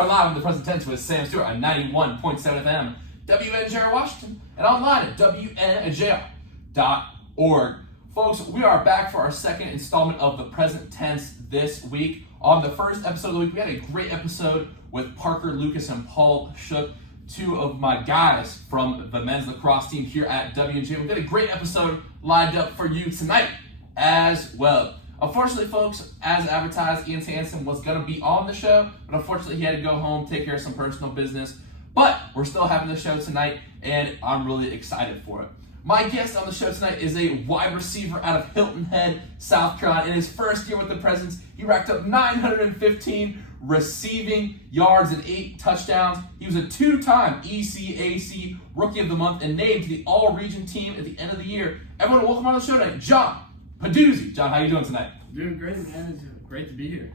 are live in the present tense with Sam Stewart on 91.7 FM, WNJR Washington, and online at WNJR.org. Folks, we are back for our second installment of the present tense this week. On the first episode of the week, we had a great episode with Parker Lucas and Paul Shook, two of my guys from the men's lacrosse team here at WNJ. We've got a great episode lined up for you tonight as well. Unfortunately, folks, as advertised, Ian Sanson was going to be on the show, but unfortunately he had to go home, take care of some personal business. But we're still having the show tonight, and I'm really excited for it. My guest on the show tonight is a wide receiver out of Hilton Head, South Carolina. In his first year with the Presidents, he racked up 915 receiving yards and 8 touchdowns. He was a 2-time ECAC Rookie of the Month and named to the All-Region team at the end of the year. Everyone, welcome on the show tonight, John Peduzzi. John, how you doing tonight? Doing great, man. It's great to be here.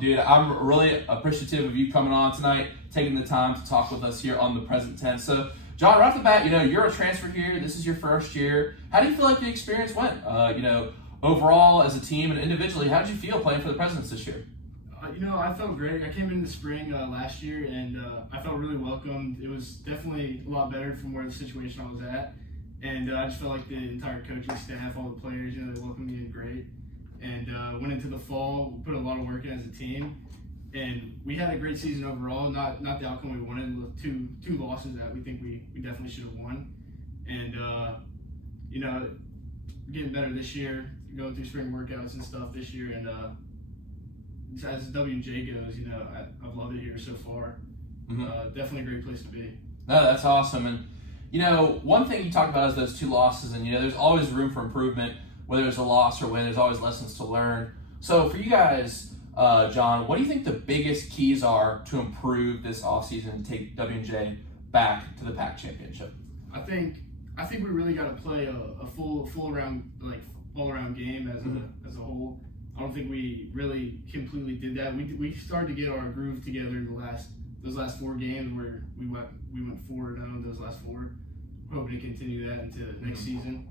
Dude, I'm really appreciative of you coming on tonight, taking the time to talk with us here on the present tense. So, John, right off the bat, you're a transfer here. This is your first year. How do you feel like the experience went? Overall, as a team and individually, how did you feel playing for the Presidents this year? I felt great. I came in the spring last year, and I felt really welcomed. It was definitely a lot better from where the situation I was at. And I just felt like the entire coaching staff, all the players, they welcomed me in great. And went into the fall, put a lot of work in as a team. And we had a great season overall, not the outcome we wanted, two losses that we think we definitely should have won. And, getting better this year, going through spring workouts and stuff this year. And as WJ goes, I've loved it here so far. Mm-hmm. Definitely a great place to be. No, that's awesome. And, one thing you talked about is those 2 losses, and, there's always room for improvement, whether it's a loss or win. There's always lessons to learn. So for you guys, John, what do you think the biggest keys are to improve this offseason and take WNJ back to the PAC championship? I think we really got to play a full around all around game as a whole. I don't think we really completely did that. We started to get our groove together in those last 4 games where we went 4-0 in those last 4. Hoping to continue that into next season.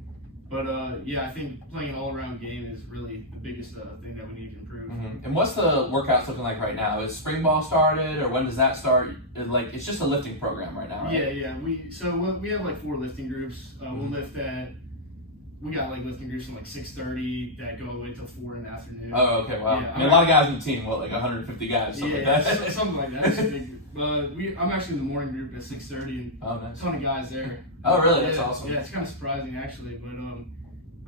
But I think playing an all-around game is really the biggest thing that we need to improve. Mm-hmm. And what's the workouts looking like right now? Is spring ball started, or when does that start? It's just a lifting program right now, right? Yeah. We have 4 lifting groups. We'll lift at. We got lifting groups from 6:30 that go all the way till 4 in the afternoon. Oh, okay, wow. Yeah, a lot of guys in the team, 150 guys, something like that. Something like that. It's big. I'm actually in the morning group at 6:30, and a ton of guys there. Oh, really? That's awesome. Yeah, it's kind of surprising actually, but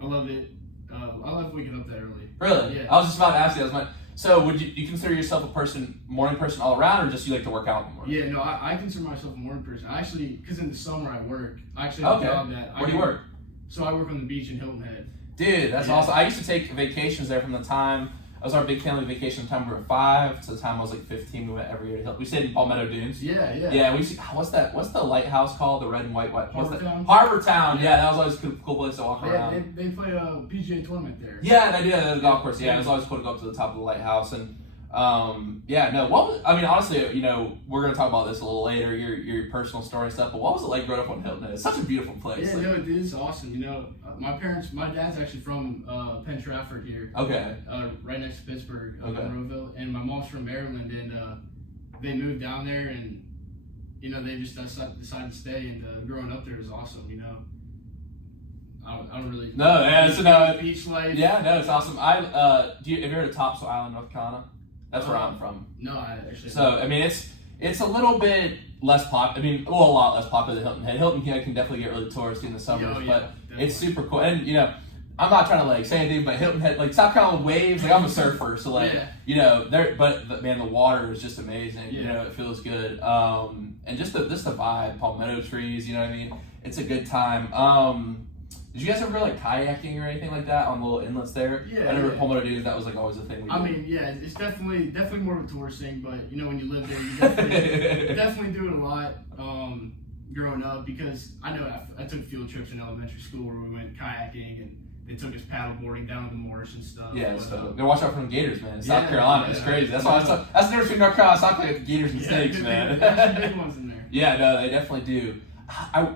I love it. I love waking up that early. Really? Yeah. I was just about to ask you. So, would you consider yourself a morning person all around, or just you like to work out in the morning? Yeah, no, I consider myself a morning person. Actually, because in the summer I work. I actually have a job that. Where do you work? So I work on the beach in Hilton Head. Dude, that's awesome. I used to take vacations there from the time. I was on a big family vacation from the time we were 5 to the time I was 15. We went every year to Hilton. We stayed in Palmetto Dunes. Yeah. Yeah, we used to, what's the lighthouse called? The red and white. What's that? Harbor Town. Yeah, that was always a cool place to walk around. They play a PGA tournament there. Yeah, they do. The golf course. Yeah, it was always cool to go up to the top of the lighthouse. And honestly, we're gonna talk about this a little later, your personal story and stuff. But what was it like growing up on Hilton Head? It's such a beautiful place. Yeah, no, it is awesome. My dad's actually from Penn Trafford here. Okay. Right next to Pittsburgh, okay. Monroeville, and my mom's from Maryland, and they moved down there, and they just decided to stay. And growing up there is awesome. I don't really. Beach life. Yeah, no, it's awesome. Have you ever heard of Topsail Island, North Carolina? That's where I'm from. No, I actually. So it's a little bit less popular. A lot less popular than Hilton Head. Hilton Head can definitely get really touristy in the summers, but definitely. It's super cool. And I'm not trying to say anything, but Hilton Head, South Carolina waves. I'm a surfer, so the water is just amazing. Yeah. It feels good. And just the vibe, palmetto trees. It's a good time. Did you guys ever go kayaking or anything like that on the little inlets there? Yeah. I remember Palmetto Dunes, that was always a thing. It's definitely more of a tourist thing, but when you live there, you definitely do it a lot growing up, because I know I took field trips in elementary school where we went kayaking and they took us paddleboarding down the marsh and stuff. Yeah, so watch out for them gators, man. South Carolina, it's crazy. That's that's the difference between North Carolina and South Carolina, gators and snakes, man. There's some big ones in there. Yeah, no, they definitely do.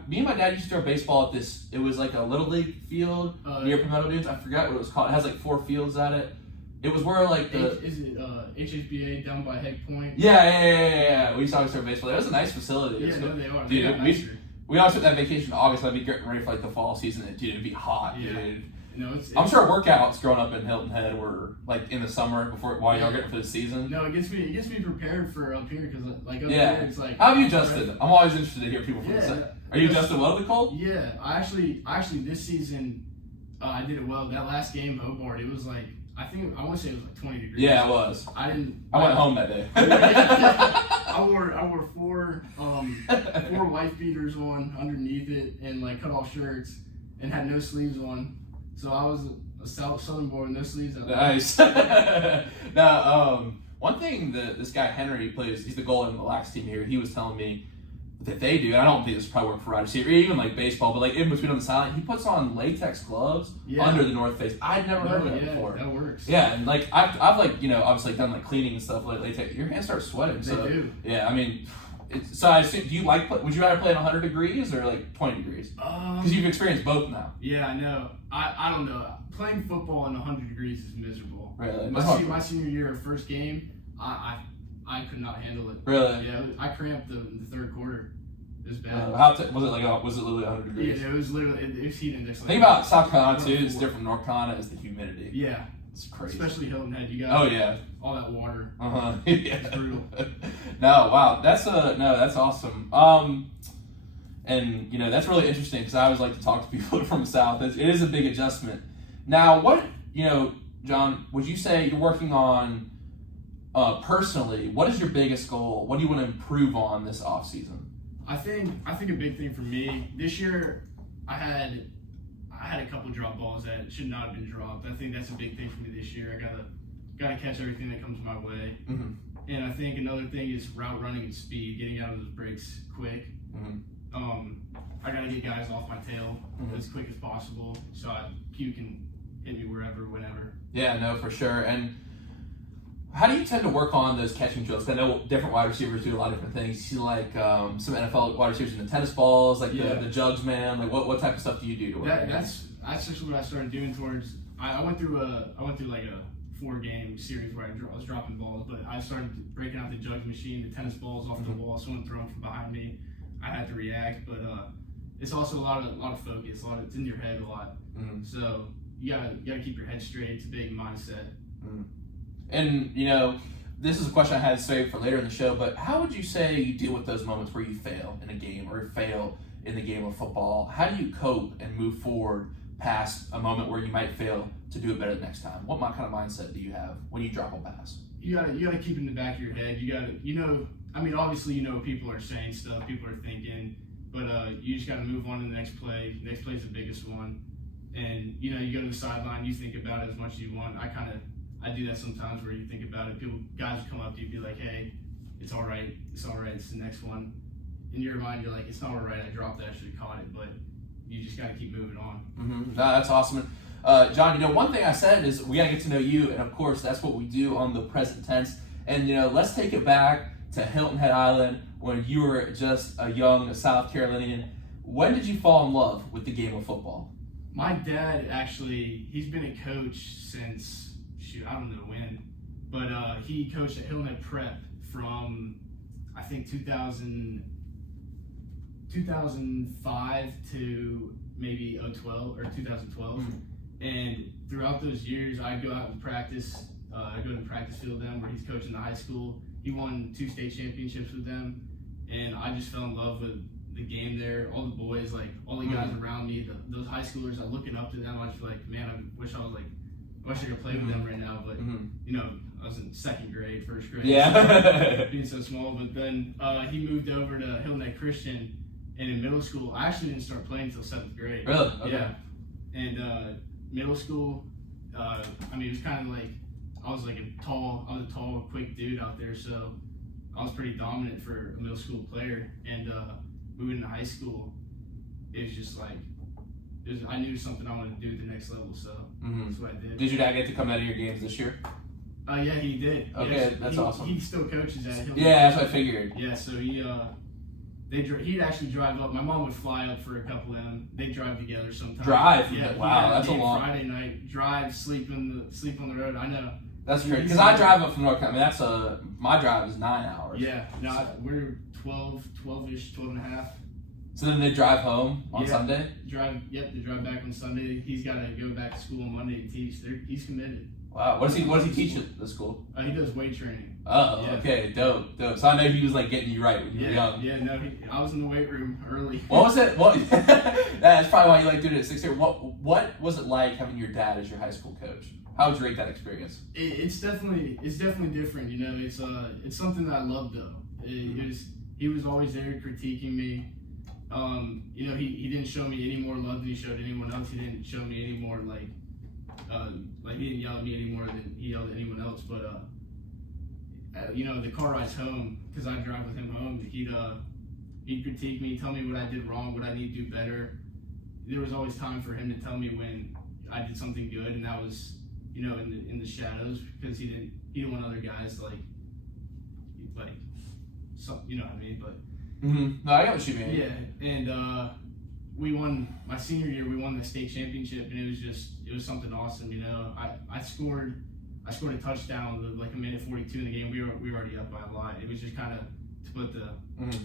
Me and my dad used to throw baseball at this. It was a little league field near Palmetto Dunes. I forgot what it was called. It has 4 fields at it. It was where like Is it HHBA down by Head Point? Yeah. We used to always start baseball. It was a nice facility. Yeah, no, they are. Dude, we always took that vacation in August. I'd be getting ready for like the fall season. And, dude, it'd be hot, dude. No, I'm sure workouts growing up in Hilton Head were like in the summer while y'all getting for the season. No, it gets me prepared for up here because like up here it's like. How have you adjusted? I'm always interested to hear people from the side. Are you adjusted well to the cold? Yeah, I actually this season I did it well. That last game, Hobart, it was like I want to say it was like 20 degrees. Yeah, it was. I went home that day. I wore four wife beaters on underneath it and like cut off shirts and had no sleeves on. So I was a Southern boy with no sleeves on. Nice. Now, one thing that this guy Henry plays, he's the goalie in the lax team here. He was telling me that they do. And I don't think this probably work for wide receiver, even like baseball, but like in between on the sideline, he puts on latex gloves under the North Face. I'd never heard of that before. That works. Yeah, and like I've like obviously done like cleaning and stuff like latex. Your hands start sweating. They so do. Yeah, I mean. So I assume, would you rather play at 100 degrees or like 20 degrees? Because you've experienced both now. Yeah, I know. I don't know. Playing football in 100 degrees is miserable. Really? My senior year, first game, I could not handle it. Really? Yeah, I cramped in the third quarter. It was bad. Was it literally 100 degrees? Yeah, it was literally it was heat index. The thing about South Carolina too is different from North Carolina is the humidity. Yeah. It's crazy. Especially Hilton Head. You got all that water. Yeah. It's brutal. No, wow. That's awesome. And that's really interesting because I always like to talk to people from the South. It is a big adjustment. Now, what John, would you say you're working on personally? What is your biggest goal? What do you want to improve on this off season? I think a big thing for me this year, I had a couple drop balls that should not have been dropped. I think that's a big thing for me this year. I gotta catch everything that comes my way. Mm-hmm. And I think another thing is route running and speed, getting out of those breaks quick. Mm-hmm. I gotta get guys off my tail as quick as possible so Q can hit me wherever, whenever. Yeah, no, for sure. And how do you tend to work on those catching drills? I know different wide receivers do a lot of different things. You see like some NFL wide receivers in the tennis balls, like the jugs man. Like what type of stuff do you do to work? That's actually what I started doing towards. I went through like a 4-game series where I was dropping balls, but I started breaking out the jugs machine, the tennis balls off the wall, someone throwing from behind me. I had to react, but it's also a lot of focus. It's in your head a lot. Mm-hmm. So you gotta keep your head straight. It's a big mindset. Mm-hmm. And this is a question I had saved for later in the show, but how would you say you deal with those moments where you fail in a game or fail in the game of football? How do you cope and move forward past a moment where you might fail to do it better the next time? What kind of mindset do you have when you drop a pass? You gotta keep it in the back of your head. You gotta, obviously people are saying stuff, people are thinking, but you just gotta move on to the next play. The next play is the biggest one, and you go to the sideline, you think about it as much as you want. I do that sometimes where you think about it. Guys will come up to you and be like, hey, it's all right, it's the next one. In your mind, you're like, it's not all right, I dropped that, I should have caught it, but you just got to keep moving on. Mm-hmm. No, that's awesome. John, one thing I said is we got to get to know you, and of course, that's what we do on the present tense. And, let's take it back to Hilton Head Island when you were just a young South Carolinian. When did you fall in love with the game of football? My dad, actually, he's been a coach since, I don't know when, but he coached at Hilton Head Prep from, I think, 2005 to maybe 2012 or 2012. Mm-hmm. And throughout those years, I'd go out and practice. I go to the practice field with them where he's coaching the high school. He won 2 state championships with them, and I just fell in love with the game there. All the boys, like all the guys around me, those high schoolers, I'm looking up to them. I just feel like, man, I wish I could play with them right now, but I was in second grade, first grade, being so small. But then he moved over to Hilton Head Christian, and in middle school, I actually didn't start playing until 7th grade. Really? Okay. Yeah. And middle school, it was kind of like I was a tall, quick dude out there, so I was pretty dominant for a middle school player. And moving to high school, it was just like. I knew something I wanted to do at the next level, so that's what I did. Did your dad get to come out of your games this year? Yeah, he did. Okay, yes. That's awesome. He still coaches at Hilton. Yeah, that's what I figured. Yeah, so he'd actually drive up. My mom would fly up for a couple of them. They'd drive together sometimes. Drive? Yeah. Wow, that's a long. Friday night drive, sleep on the road. I know. That's crazy. Because I drive up from North Carolina. I mean, my drive is 9 hours. Yeah, no, we're 12-ish, 12 and a half. So then they drive home on Sunday? They drive back on Sunday. He's got to go back to school on Monday and teach. He's committed. Wow. What does he teach at the school? He does weight training. Oh, okay. Dope. So I know he was like getting you right when you were young. Yeah, no, I was in the weight room early. What was it? That's probably why you like doing it at 6 years. What was it like having your dad as your high school coach? How would you rate that experience? It's definitely different. You know, it's something that I love though. He was always there critiquing me. You know, he didn't show me any more love than he showed anyone else. He didn't show me any more like he didn't yell at me any more than he yelled at anyone else. But you know, the car rides home, because I drive with him home, he'd critique me, tell me what I did wrong, what I need to do better. There was always time for him to tell me when I did something good, and that was, you know, in the shadows, because he didn't want other guys to like some, you know what I mean. But no, I got what you mean. Yeah, and we won my senior year. We won the state championship, and it was something awesome. You know, I scored a touchdown with like a minute 42 in the game. We were already up by a lot. It was just kind of to put the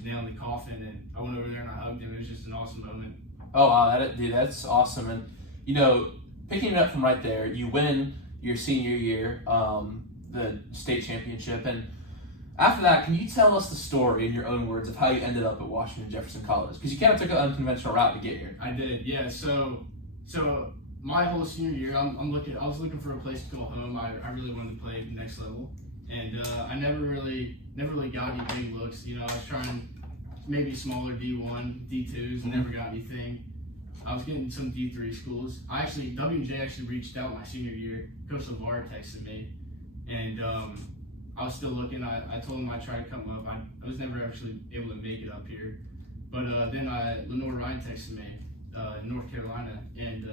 nail in the coffin, and I went over there and I hugged him. It was just an awesome moment. Oh wow, dude, that's awesome. And you know, picking it up from right there, you win your senior year, the state championship, and after that, can you tell us the story in your own words of how you ended up at Washington Jefferson College? Because you kind of took an unconventional route to get here. I did, yeah. So my whole senior year, I was looking for a place to call home. I really wanted to play next level, and I never really got any big looks. You know, I was trying maybe smaller D1, D2s, and never got anything. I was getting some D3 schools. Dubjay actually reached out my senior year. Coach LeVar texted me, and I was still looking. I told him I tried to come up. I was never actually able to make it up here, but then Lenore Ryan texted me in North Carolina, and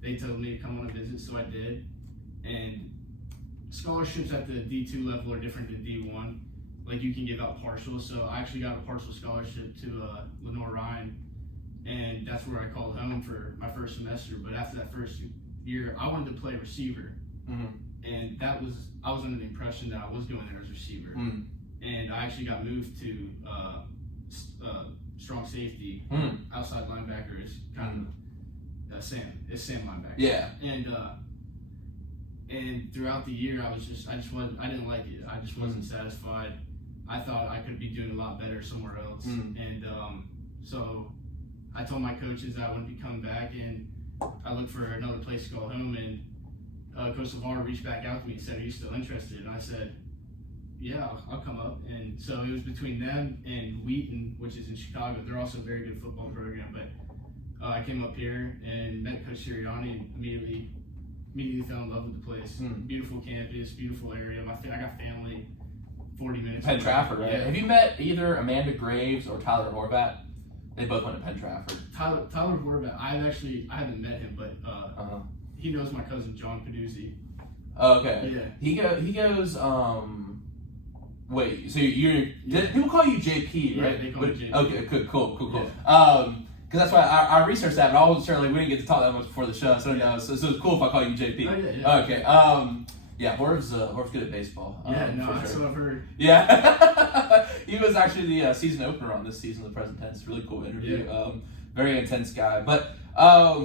they told me to come on a visit, so I did. And scholarships at the D2 level are different than D1. Like, you can give out partial, so I actually got a partial scholarship to Lenore Ryan, and that's where I called home for my first semester. But after that first year, I wanted to play receiver, and I was under the impression that I was going there as receiver, and I actually got moved to strong safety. Outside linebacker is kind of Sam linebacker. Yeah. And throughout the year, I didn't like it. I just wasn't satisfied. I thought I could be doing a lot better somewhere else. And so I told my coaches that I wouldn't be coming back, and I looked for another place to call home. And Coach LeVar reached back out to me and said, "Are you still interested?" And I said, "Yeah, I'll come up." And so it was between them and Wheaton, which is in Chicago. They're also a very good football program. But I came up here and met Coach Sirianni, and immediately fell in love with the place. Beautiful campus, beautiful area. I got family 40 minutes. Penn Trafford, right? Yeah. Have you met either Amanda Graves or Tyler Horvat? They both went to Penn Trafford. Tyler Horvat, I haven't met him, but he knows my cousin John Peduzzi. Oh, okay. Yeah. He goes. Wait. So people call you JP, right? Yeah, they call me JP. Okay. Cool. Yeah. Because that's why I researched that, but I wasn't sure. Like, we didn't get to talk that much before the show, so it's cool if I call you JP. Oh yeah. Okay. Yeah, Horv's good at baseball. That's what I've heard. Yeah. He was actually the season opener on this season of the present tense. Really cool interview. Yeah. Very intense guy. But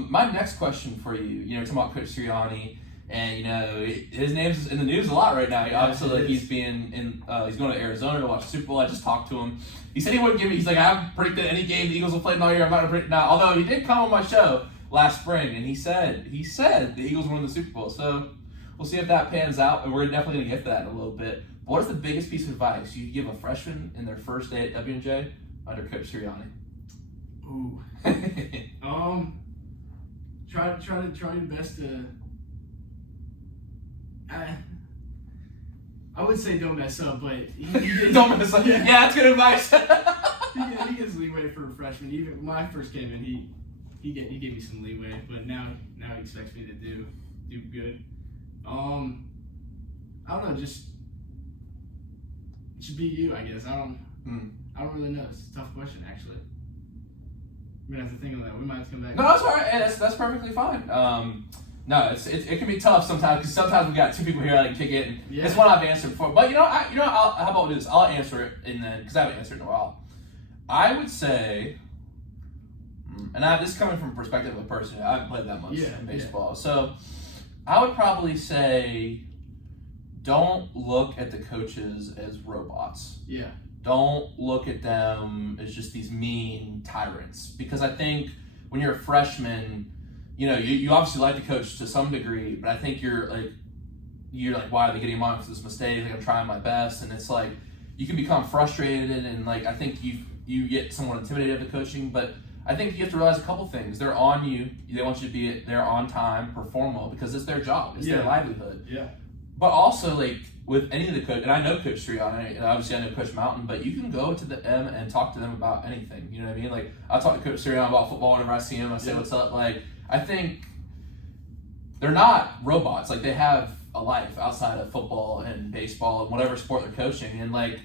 my next question for you, you know, we're talking about Coach Sirianni, and you know, his name's in the news a lot right now. Obviously, he's going to Arizona to watch the Super Bowl. I just talked to him. He said he wouldn't give me. He's like, I haven't predicted any game the Eagles will play all year. I'm not going to predict now. Although he did come on my show last spring, and he said the Eagles won the Super Bowl. So we'll see if that pans out, and we're definitely going to get to that in a little bit. But what is the biggest piece of advice you give a freshman in their first day at WJ under Coach Sirianni? Ooh. Try your best to. I would say don't mess up, but don't mess up. Yeah, that's good advice. he gets leeway for a freshman. Even when I first came in, he gave me some leeway, but now he expects me to do good. I don't know, just be you, I guess. I don't really know. It's a tough question, actually. We're gonna have to think on that. We might have to come back. No, that's all right. Hey, that's perfectly fine. No, it can be tough sometimes because sometimes we got two people here that can kick it, and Yeah. it's one I've answered before. But how about we do this? I'll answer it, and then because I haven't answered it in a while, I would say, this is coming from the perspective of a person. I haven't played that much in baseball, so I would probably say, don't look at the coaches as robots. Yeah. Don't look at them as just these mean tyrants, because I think when you're a freshman, you obviously like the coach to some degree, but I think you're like, why are they getting on for this mistake? Like, I'm trying my best, and it's like you can become frustrated, and like I think you get somewhat intimidated of the coaching, but I think you have to realize a couple things. They're on you. They want you to be there on time, perform well, because it's their job. It's their livelihood. Yeah. But also, like, with any of the coach, and I know Coach Trion, and obviously I know Coach Mountain, but you can go to them and talk to them about anything. You know what I mean? Like, I talk to Coach Trion about football whenever I see him. I say, what's up? Like, I think they're not robots. Like, they have a life outside of football and baseball and whatever sport they're coaching. And, like,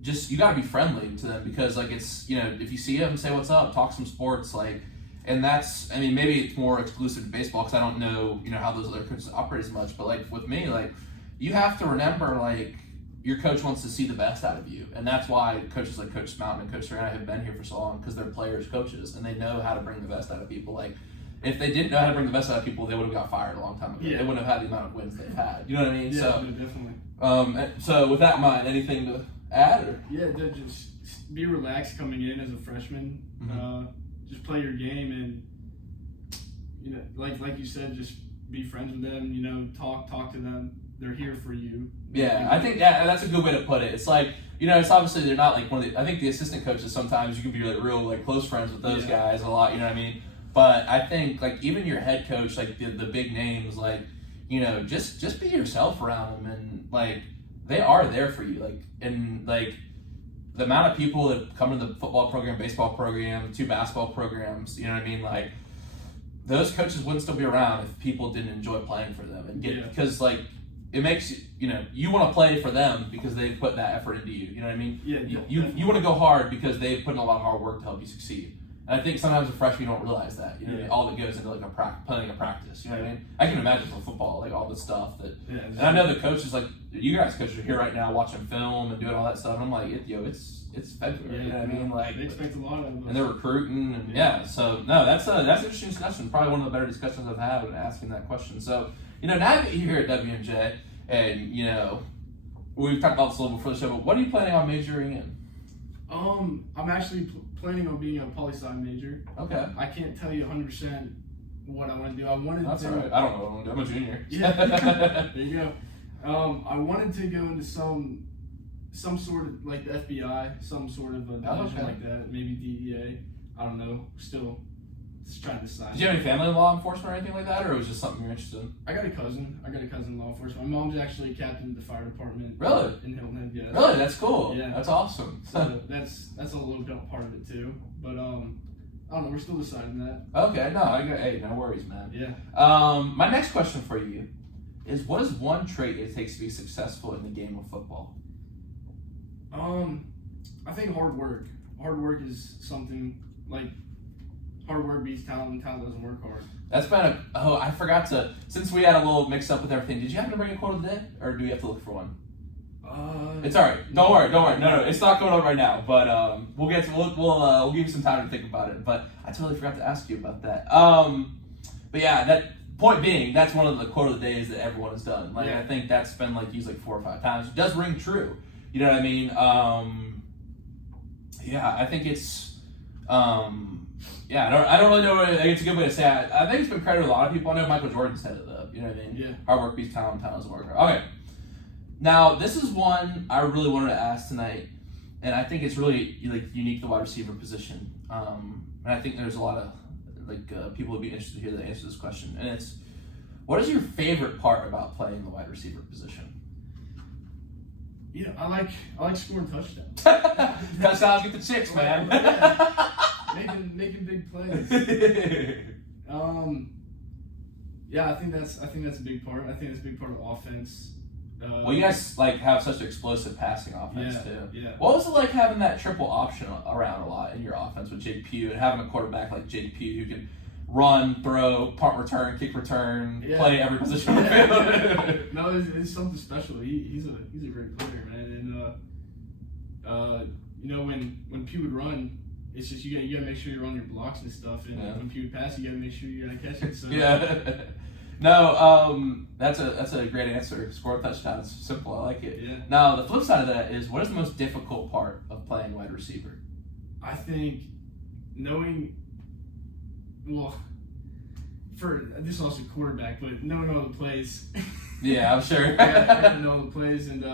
just, you got to be friendly to them because, like, it's, if you see them, say what's up, talk some sports, like, and that's, I mean, maybe it's more exclusive to baseball because I don't know, how those other coaches operate as much. But, like, with me, like, you have to remember, like, your coach wants to see the best out of you. And that's why coaches like Coach Mountain and Coach Serena have been here for so long, because they're players, coaches, and they know how to bring the best out of people. Like, if they didn't know how to bring the best out of people, they would have got fired a long time ago. Yeah. They wouldn't have had the amount of wins they've had. You know what I mean? Yeah, So, definitely. So with that in mind, anything to add? Or? Yeah, just be relaxed coming in as a freshman. Mm-hmm. Just play your game, and like you said, just be friends with them. Talk to them. They're here for you. Yeah, I think that's a good way to put it. It's like, it's obviously they're not like one of the, I think the assistant coaches, sometimes you can be like real like close friends with those guys a lot, you know what I mean? But I think like even your head coach, like the big names, like, just be yourself around them, and like they are there for you. Like, and like the amount of people that come to the football program, baseball program, 2 basketball programs, you know what I mean? Like, those coaches wouldn't still be around if people didn't enjoy playing for them and because like it makes you want to play for them because they've put that effort into you. You know what I mean? Yeah. You want to go hard because they've put in a lot of hard work to help you succeed. And I think sometimes as a freshman you don't realize that. All that goes into like playing a practice. You know what I mean? I can imagine for football, like all the stuff that. Yeah, and I know the coaches, like you guys coaches are here right now watching film and doing all that stuff. And I'm like, it's February. You know what I mean? Like they expect a lot of us. And they're recruiting, and so no, that's an interesting discussion. Probably one of the better discussions I've had when asking that question. So now that you're here at WMJ, and we've talked about this a little before the show, but what are you planning on majoring in? I'm actually planning on being a poli-sci major. Okay. I can't tell you 100% what I want to do. That's all right. I don't know what I want to do. I'm a junior. Yeah. There you go. I wanted to go into some sort of like the FBI, some sort of a division like that, maybe DEA. I don't know. Still just trying to decide. Did you have any family in law enforcement or anything like that, or was it just something you're interested in? I got a cousin in law enforcement. My mom's actually a captain of the fire department. Really? In Hilton Head, yeah. Really? That's cool. Yeah. That's awesome. So that's a little part of it too. But I don't know. We're still deciding that. Okay. No. Hey, no worries, man. Yeah. My next question for you is: what is one trait it takes to be successful in the game of football? I think hard work. Hard work is something like hard work beats talent, and talent doesn't work hard. That's been I forgot to, since we had a little mix up with everything, did you happen to bring a quote of the day, or do we have to look for one? It's all right. Don't worry. No, it's not going on right now. But we'll give you some time to think about it. But I totally forgot to ask you about that. But yeah, that point being, that's one of the quote of the days that everyone has done. Like I think that's been like used like 4 or 5 times. It does ring true. You know what I mean? Yeah, I think it's. I don't really know. It's a good way to say it. I think it's been credited to a lot of people. I know Michael Jordan said it though. You know what I mean? Yeah. Hard work beats talent. Talent doesn't work hard. Okay. Now this is one I really wanted to ask tonight, and I think it's really like unique to the wide receiver position. And I think there's a lot of people would be interested to hear the answer to this question. And it's, what is your favorite part about playing the wide receiver position? Yeah, I like scoring touchdowns. Touchdowns get the chicks, man. Making big plays. Yeah, I think that's a big part. I think that's a big part of offense. Well, you guys have such an explosive passing offense too. Yeah. What was it like having that triple option around a lot in your offense with Jake Pugh, and having a quarterback like Jake Pugh who can run, throw, punt return, kick return, play every position on the field. No, it's something special. He's a great player, man. And when P would run, it's just you gotta make sure you run your blocks and stuff. And when P would pass, you gotta make sure you gotta catch it. So No, that's a great answer. Score touchdowns, simple. I like it. Yeah. Now the flip side of that is, what is the most difficult part of playing wide receiver? I think knowing, for this is also quarterback, but knowing all the plays. Yeah, I'm sure. Yeah, know all the plays and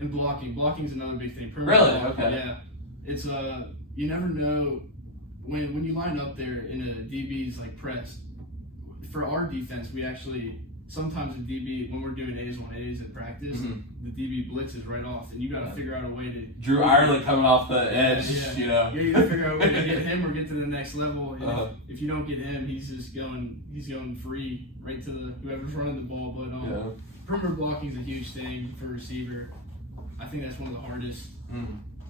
blocking. Blocking is another big thing. Really? Blocking, Okay. Yeah, it's you never know when you line up there in a DB's like press. For our defense, we actually sometimes the DB, when we're doing A's on A's in practice, the DB blitzes right off, and you got to figure out a way to. Drew Ireland coming off the edge, you know. Yeah, you got to figure out a way to get him or get to the next level. And if you don't get him, he's going free right to whoever's running the ball. But perimeter blocking is a huge thing for a receiver. I think that's one of the hardest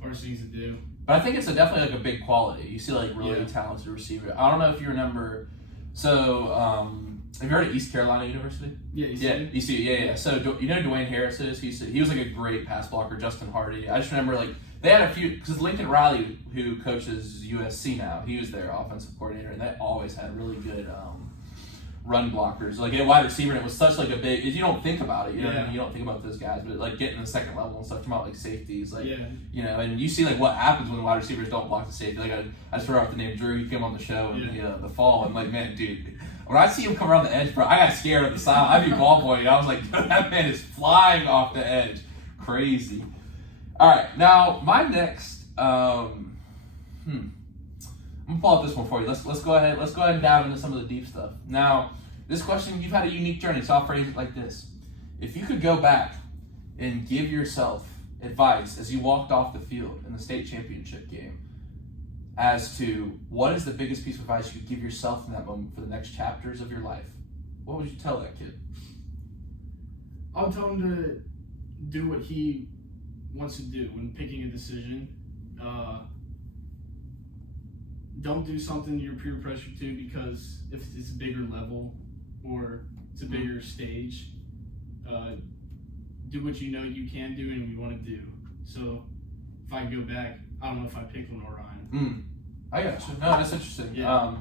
things to do. But I think it's definitely like a big quality. You see like really talented receiver. I don't know if you remember. So, have you heard of East Carolina University? Yeah, ECU. Yeah. So, you know who Dwayne Harris is? He was like a great pass blocker. Justin Hardy. I just remember like they had a few, because Lincoln Riley, who coaches USC now, he was their offensive coordinator, and they always had really good run blockers. Like a wide receiver, and it was such like a big. You don't think about it, you know what I mean? You don't think about those guys, but like getting to the second level and stuff, come out like safeties, like you know, and you see like what happens when wide receivers don't block the safety. Like I just threw out the name Drew. He came on the show in the fall. I'm like, man, dude. When I see him come around the edge, bro, I got scared at the side. I'd be ball boying. I was like, that man is flying off the edge. Crazy. All right, now my next. I'm gonna pull up this one for you. Let's go ahead. Let's go ahead and dive into some of the deep stuff. Now, this question, you've had a unique journey, so I'll phrase it like this: if you could go back and give yourself advice as you walked off the field in the state championship game, as to what is the biggest piece of advice you could give yourself in that moment for the next chapters of your life, what would you tell that kid? I would tell him to do what he wants to do when picking a decision. Don't do something you're peer pressured to because if it's a bigger level or it's a bigger stage. Do what you know you can do and you want to do. So if I go back, I don't know if I pick Lenore Ryan. I got you. No, that's interesting. Yeah.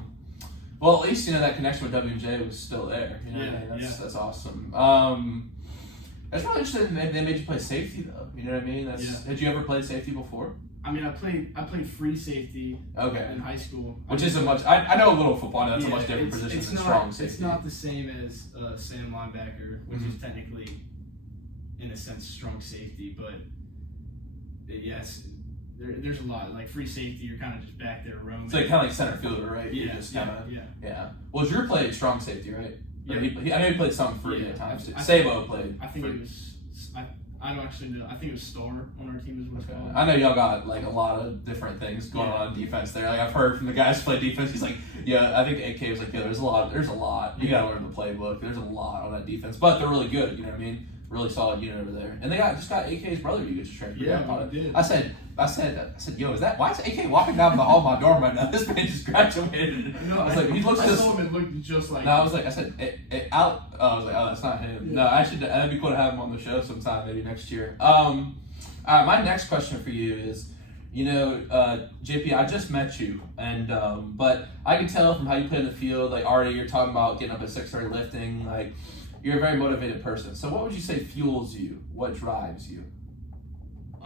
Well, at least you know that connection with Dubjay was still there. You know what I mean? That's awesome. That's really interesting. They made you play safety though. You know what I mean? Had you ever played safety before? I mean, I played free safety. In high school, which isn't much. I know a little football. I know that's a much different position than strong safety. It's not the same as Sam linebacker, which is technically, in a sense, strong safety. But yes, there's a lot. Like free safety, you're kind of just back there roaming. It's like kind of like center fielder, right? Yeah. Well, Drew played strong safety, right? Yeah. I know he played some free at times. Sabo played. I think it was. I don't actually know. I think it was Star on our team is what's called. I know y'all got like a lot of different things going on defense there. Like I've heard from the guys who play defense, he's like, I think AK was like, there's a lot. You gotta learn the playbook. There's a lot on that defense, but they're really good. You know what I mean? Really solid unit over there. And they just got AK's brother you get to train. I did. I said, yo, why is AK walking down the hall of my dorm right now? This man just graduated. No, I was like, he looks I saw him and looked just like. No, I was like, that's not him. No, that'd be cool to have him on the show sometime, maybe next year. My next question for you is, JP, I just met you, and but I can tell from how you play in the field, like already you're talking about getting up at 6:30 lifting, like you're a very motivated person. So what would you say fuels you? What drives you?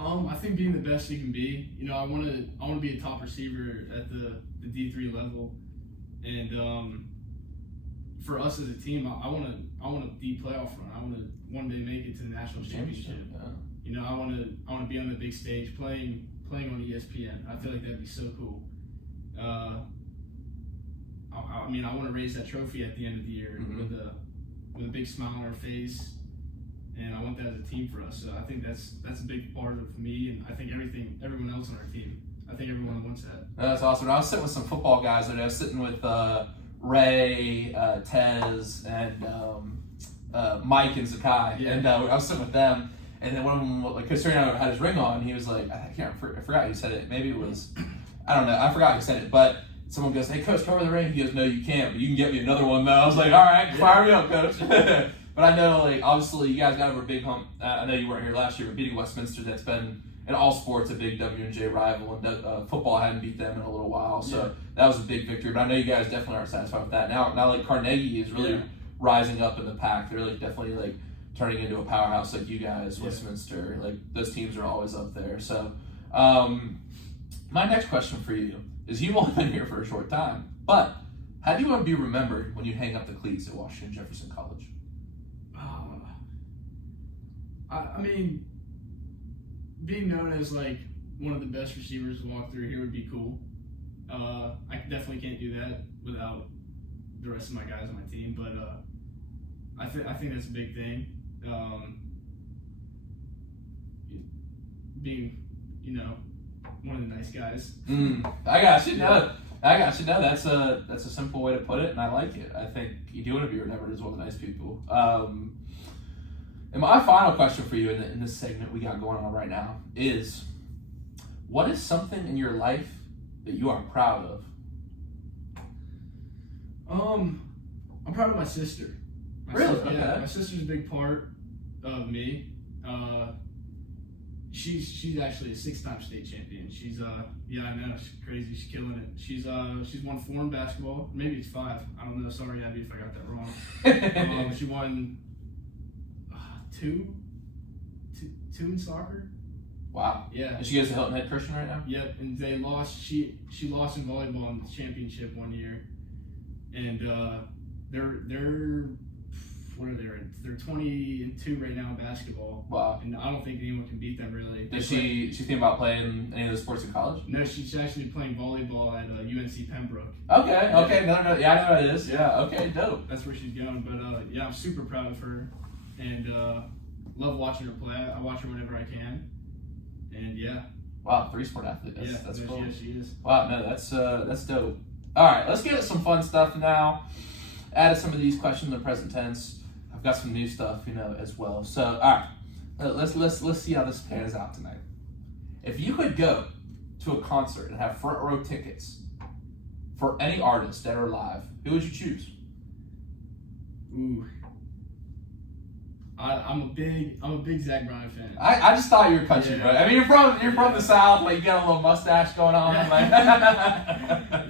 I think being the best you can be. I want to be a top receiver at the D3 level, and for us as a team, I want a deep playoff run. I want to one day make it to the national championship. Yeah. I want to be on the big stage playing on ESPN. I feel like that'd be so cool. I want to raise that trophy at the end of the year with a big smile on our face. And I want that as a team for us. So I think that's a big part of me, and I think everyone else on our team. I think everyone wants that. That's awesome. I was sitting with some football guys today. I was sitting with Ray, Tez, and Mike and Zakai, and I was sitting with them. And then one of them, like, because Serena had his ring on, he was like, I forgot who said it. Maybe it was, I don't know. I forgot who said it, but someone goes, "Hey, coach, cover the ring." He goes, "No, you can't, but you can get me another one, though." I was like, "All right, fire me up, coach." But I know, like, obviously, you guys got over a big hump. I know you weren't here last year, but beating Westminster, that's been, in all sports, a big W&J rival, and football hadn't beat them in a little while, so that was a big victory. But I know you guys definitely aren't satisfied with that. Now like, Carnegie is really rising up in the pack. They're, like, definitely, like, turning into a powerhouse like you guys, Westminster. Like, those teams are always up there. So, my next question for you is, you've only been here for a short time, but how do you want to be remembered when you hang up the cleats at Washington Jefferson College? I mean, being known as like one of the best receivers to walk through here would be cool. I definitely can't do that without the rest of my guys on my team, but I think that's a big thing. Being, one of the nice guys. I got you. No, that's a simple way to put it, and I like it. I think you do want to be remembered as one of the nice people. And my final question for you in this segment we got going on right now is, what is something in your life that you are proud of? I'm proud of my sister. Really? Yeah, my sister's a big part of me. She's actually a 6-time state champion. She's I know, she's crazy. She's killing it. She's won 4 in basketball. Maybe it's 5. I don't know. Sorry, Abby, if I got that wrong. She won 2 in soccer. Wow. Yeah. And she goes to Hilton Head Christian right now? Yep. And they lost. She lost in volleyball in the championship one year, and they're what are they? They're 20-2 right now in basketball. Wow. And I don't think anyone can beat them really. Does she think about playing any of the sports in college? No, she's actually playing volleyball at UNC Pembroke. Okay. No. Yeah, I know what it is. Yeah. Okay. Dope. That's where she's going. But I'm super proud of her, and love watching her play. I watch her whenever I can. And Wow, 3-sport athlete. That's cool. Yeah, she is. Wow, no, that's dope. All right, let's get into some fun stuff now. Added some of these questions in the present tense. I've got some new stuff, as well. So, all right, let's see how this pans out tonight. If you could go to a concert and have front row tickets for any artist, dead or alive, who would you choose? Ooh. I'm a big Zach Bryan fan. I just thought you were country, bro. I mean, you're from the South, like you got a little mustache going on. Like.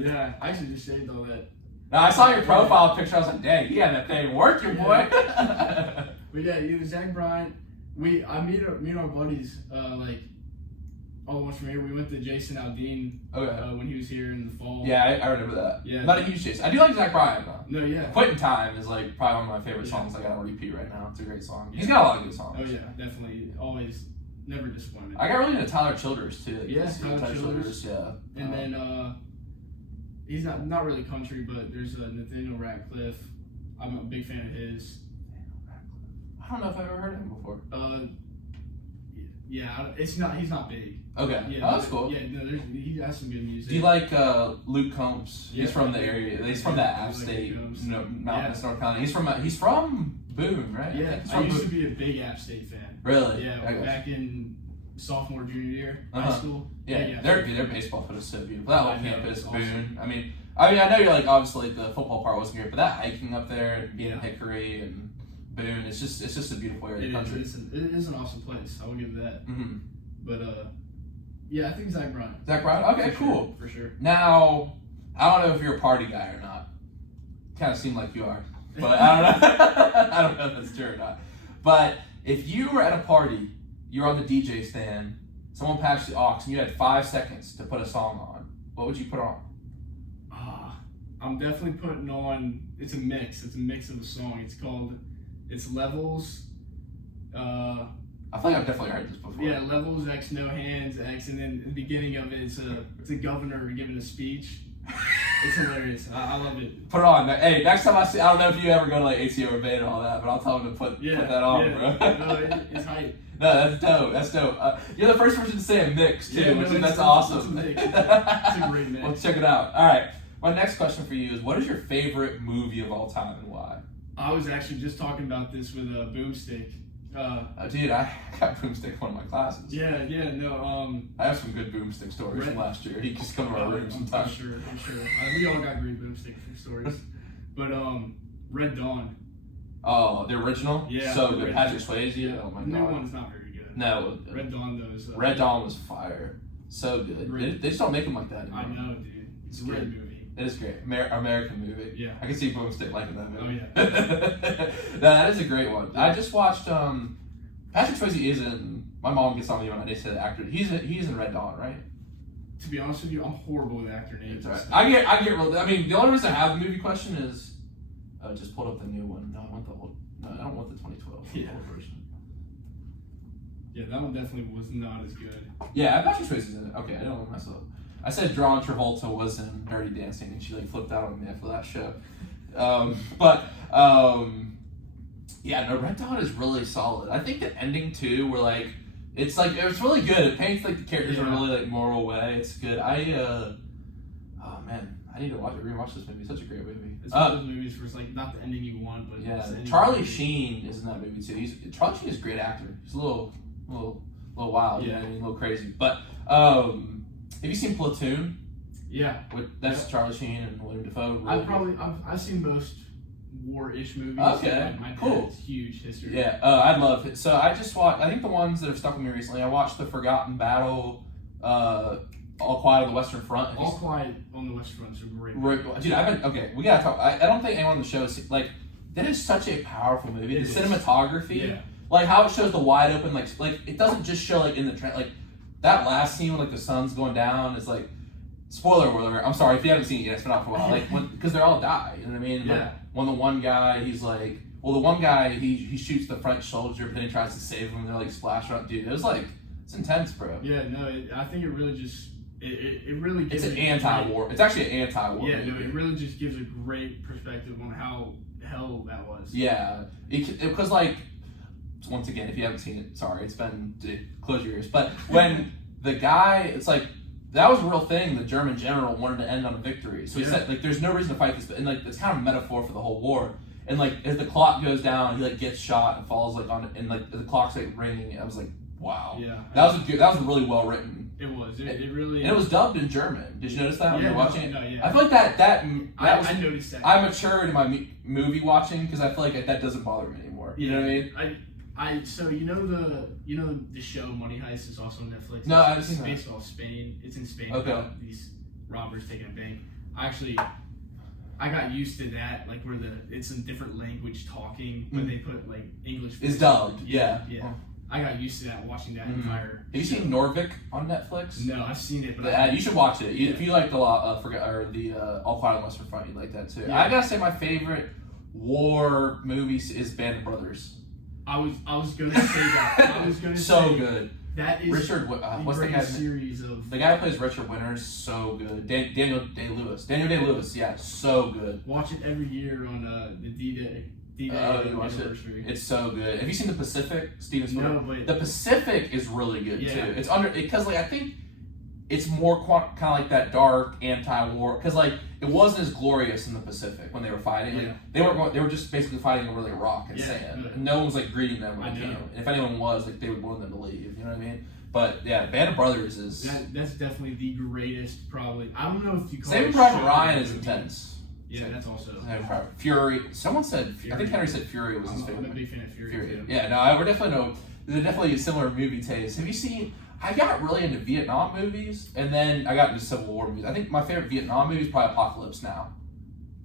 Yeah, I actually just shaved all that. Now I saw your profile picture. I was like, dang, you had that thing working, boy. But yeah, Zach Bryan. Me and our buddies, almost from here. We went to Jason Aldean when he was here in the fall. Yeah, I remember that. Yeah, not a huge Jason. I do like Zach Bryan though. No, yeah. Quitting Time is like probably one of my favorite songs I got on repeat right now. It's a great song. He's got a lot of good songs. Oh yeah, definitely. Always, never disappointed. I got really into Tyler Childers too. Tyler Childers. Yeah. And then he's not really country, but there's Nathaniel Ratcliffe. I'm a big fan of his. I don't know if I've ever heard of him before. Yeah, he's not big. Okay. Yeah, that's cool. Yeah, no, he has some good music. Do you like Luke Combs? Yeah, he's from the area. He's from that App State, Mountainous, North Carolina. He's from Boone, right? Yeah, I used to be a big App State fan. Really? Yeah, back in sophomore, junior year, high school. Yeah. Their baseball field is so beautiful. That whole campus, Boone. Awesome. I mean, I know you're like, obviously the football part wasn't great, but that hiking up there and being in Hickory and Boone, it's just a beautiful area of the country. It is an awesome place. I will give it that. Mm-hmm. But I think Zach Bryan. Zach Bryan? Okay, cool. For sure. Now, I don't know if you're a party guy or not. Kind of seem like you are, but I don't know. I don't know if that's true or not. But if you were at a party, you're on the DJ stand, someone passed the aux, and you had 5 seconds to put a song on, what would you put on? I'm definitely putting on. It's a mix. It's a mix of a song. It's Levels. I feel like I've definitely heard this before. Yeah, Levels, X, No Hands, X, and then the beginning of it, it's a governor giving a speech. It's hilarious. I love it. Put it on. Hey, next time I don't know if you ever go to like ACO or Beta and all that, but I'll tell them to put that on, bro. No, it's hype. No, that's dope. You're the first person to say a mix, too, that's awesome. It's a great mix. Let's check it out. All right. My next question for you is, what is your favorite movie of all time and why? I was actually just talking about this with Boomstick. Dude, I got Boomstick in one of my classes. Yeah, no. I have some good Boomstick stories from last year. He just come to our room sometimes. I'm sure. We all got great Boomstick stories. But Red Dawn. Oh, the original? Yeah. So good. Patrick Swayze? Yeah. Oh my The new god. one's not very good. No. Red Dawn though is. Red Dawn was fire. So good. They just don't make them like that anymore. I know, dude. It's a great movie. It is great. American movie. Yeah. I can see Boomstick liking that movie. Oh yeah. No, that is a great one. I just watched Patrick Swayze is in. My mom gets on me when I say the actor. He's in Red Dawn, right? To be honest with you, I'm horrible with actor names. Right. I get real. I mean, the only reason I have the movie question is just pulled up the new one. No, I want the old. No, I don't want the 2012 old version. Yeah, that one definitely was not as good. Yeah, Patrick Swayze's in it. Okay, I don't know myself. I said John Travolta was in Dirty Dancing, and she flipped out on me after that show. Yeah, no, Red Dawn is really solid. I think the ending too, where it's really good. It paints the characters in a really moral way. It's good. Oh man, I need to rewatch this movie. It's such a great movie. It's one of those movies where it's not the ending you want, but yeah. it's Charlie Sheen is in that movie too. Charlie Sheen is a great actor. He's a little wild, you know what I mean, a little crazy. But have you seen Platoon? Yeah, that's Charlie Sheen and William Dafoe. I've seen most war-ish movies. Okay, my cool. dad's huge history. Yeah, I love it. So I just watched. I think the ones that have stuck with me recently. I watched The Forgotten Battle, All Quiet on the Western Front. All Quiet on the Western Front is a great. Dude, okay. We gotta talk. I don't think anyone on the show has seen, that is such a powerful movie. The cinematography, how it shows the wide open, it doesn't just show in the trend. That last scene when the sun's going down is spoiler alert. I'm sorry if you haven't seen it yet. It's been out for a while. Because they all die. You know what I mean? Yeah. When the one guy, he's the one guy he shoots the French soldier, but then he tries to save him. And they're splash around. Dude, it was it's intense, bro. Yeah, no, I think it really just it really gives it's an anti-war. It's actually an anti-war. Yeah, movie. no, it really just gives a great perspective on how hell that was. Yeah, because once again, if you haven't seen it, sorry, it's been close your ears. But when the guy, it's that was a real thing. The German general wanted to end on a victory, so he said there's no reason to fight this, and it's kind of a metaphor for the whole war. And as the clock goes down, he gets shot and falls on, and the clock's ringing. I was wow. Yeah, that was really well written. It was. It really. And it was dubbed in German. Did you notice that when you were watching it? No, yeah. I feel I noticed that. I matured in my movie watching because I feel that doesn't bother me anymore. You know what I mean? So you know the show Money Heist is also on Netflix. No, I haven't seen It's that. based off Spain. It's in Spain. Okay. About these robbers taking a bank. I got used to that, where it's in different language talking, but they put English. It's dubbed. Yeah. I got used to that watching that entire. Have you seen Norvik on Netflix? No, I've seen it, but you should watch it. If you like the All Quiet on the Western Front, you'd like that too. Yeah. I gotta say my favorite war movie is Band of Brothers. I was gonna say that. I was gonna so say good. That is Richard. What's the guy's name? Series of the guy who plays Richard Winter is so good. Daniel Day-Lewis. Yeah, so good. Watch it every year on the D-Day. You watch it. It's so good. Have you seen The Pacific? Steven Spielberg. No, but The Pacific is really good Yeah. too. It's because I think it's more kind of that dark anti-war because it wasn't as glorious in the Pacific when they were fighting. Yeah. They were just basically fighting over rock and sand. Yeah. And no one was greeting them when they came. And if anyone was, they would want them to leave. You know what I mean? But yeah, Band of Brothers is that's definitely the greatest. Probably I don't know if you call Saving it Private Ryan is intense. Yeah, that's also Fury. Someone said I think Henry said Fury was his favorite. I'm a big fan of Fury. Too. Yeah, no, we're definitely there's definitely a similar movie taste. Have you seen? I got really into Vietnam movies, and then I got into Civil War movies. I think my favorite Vietnam movie is probably Apocalypse Now.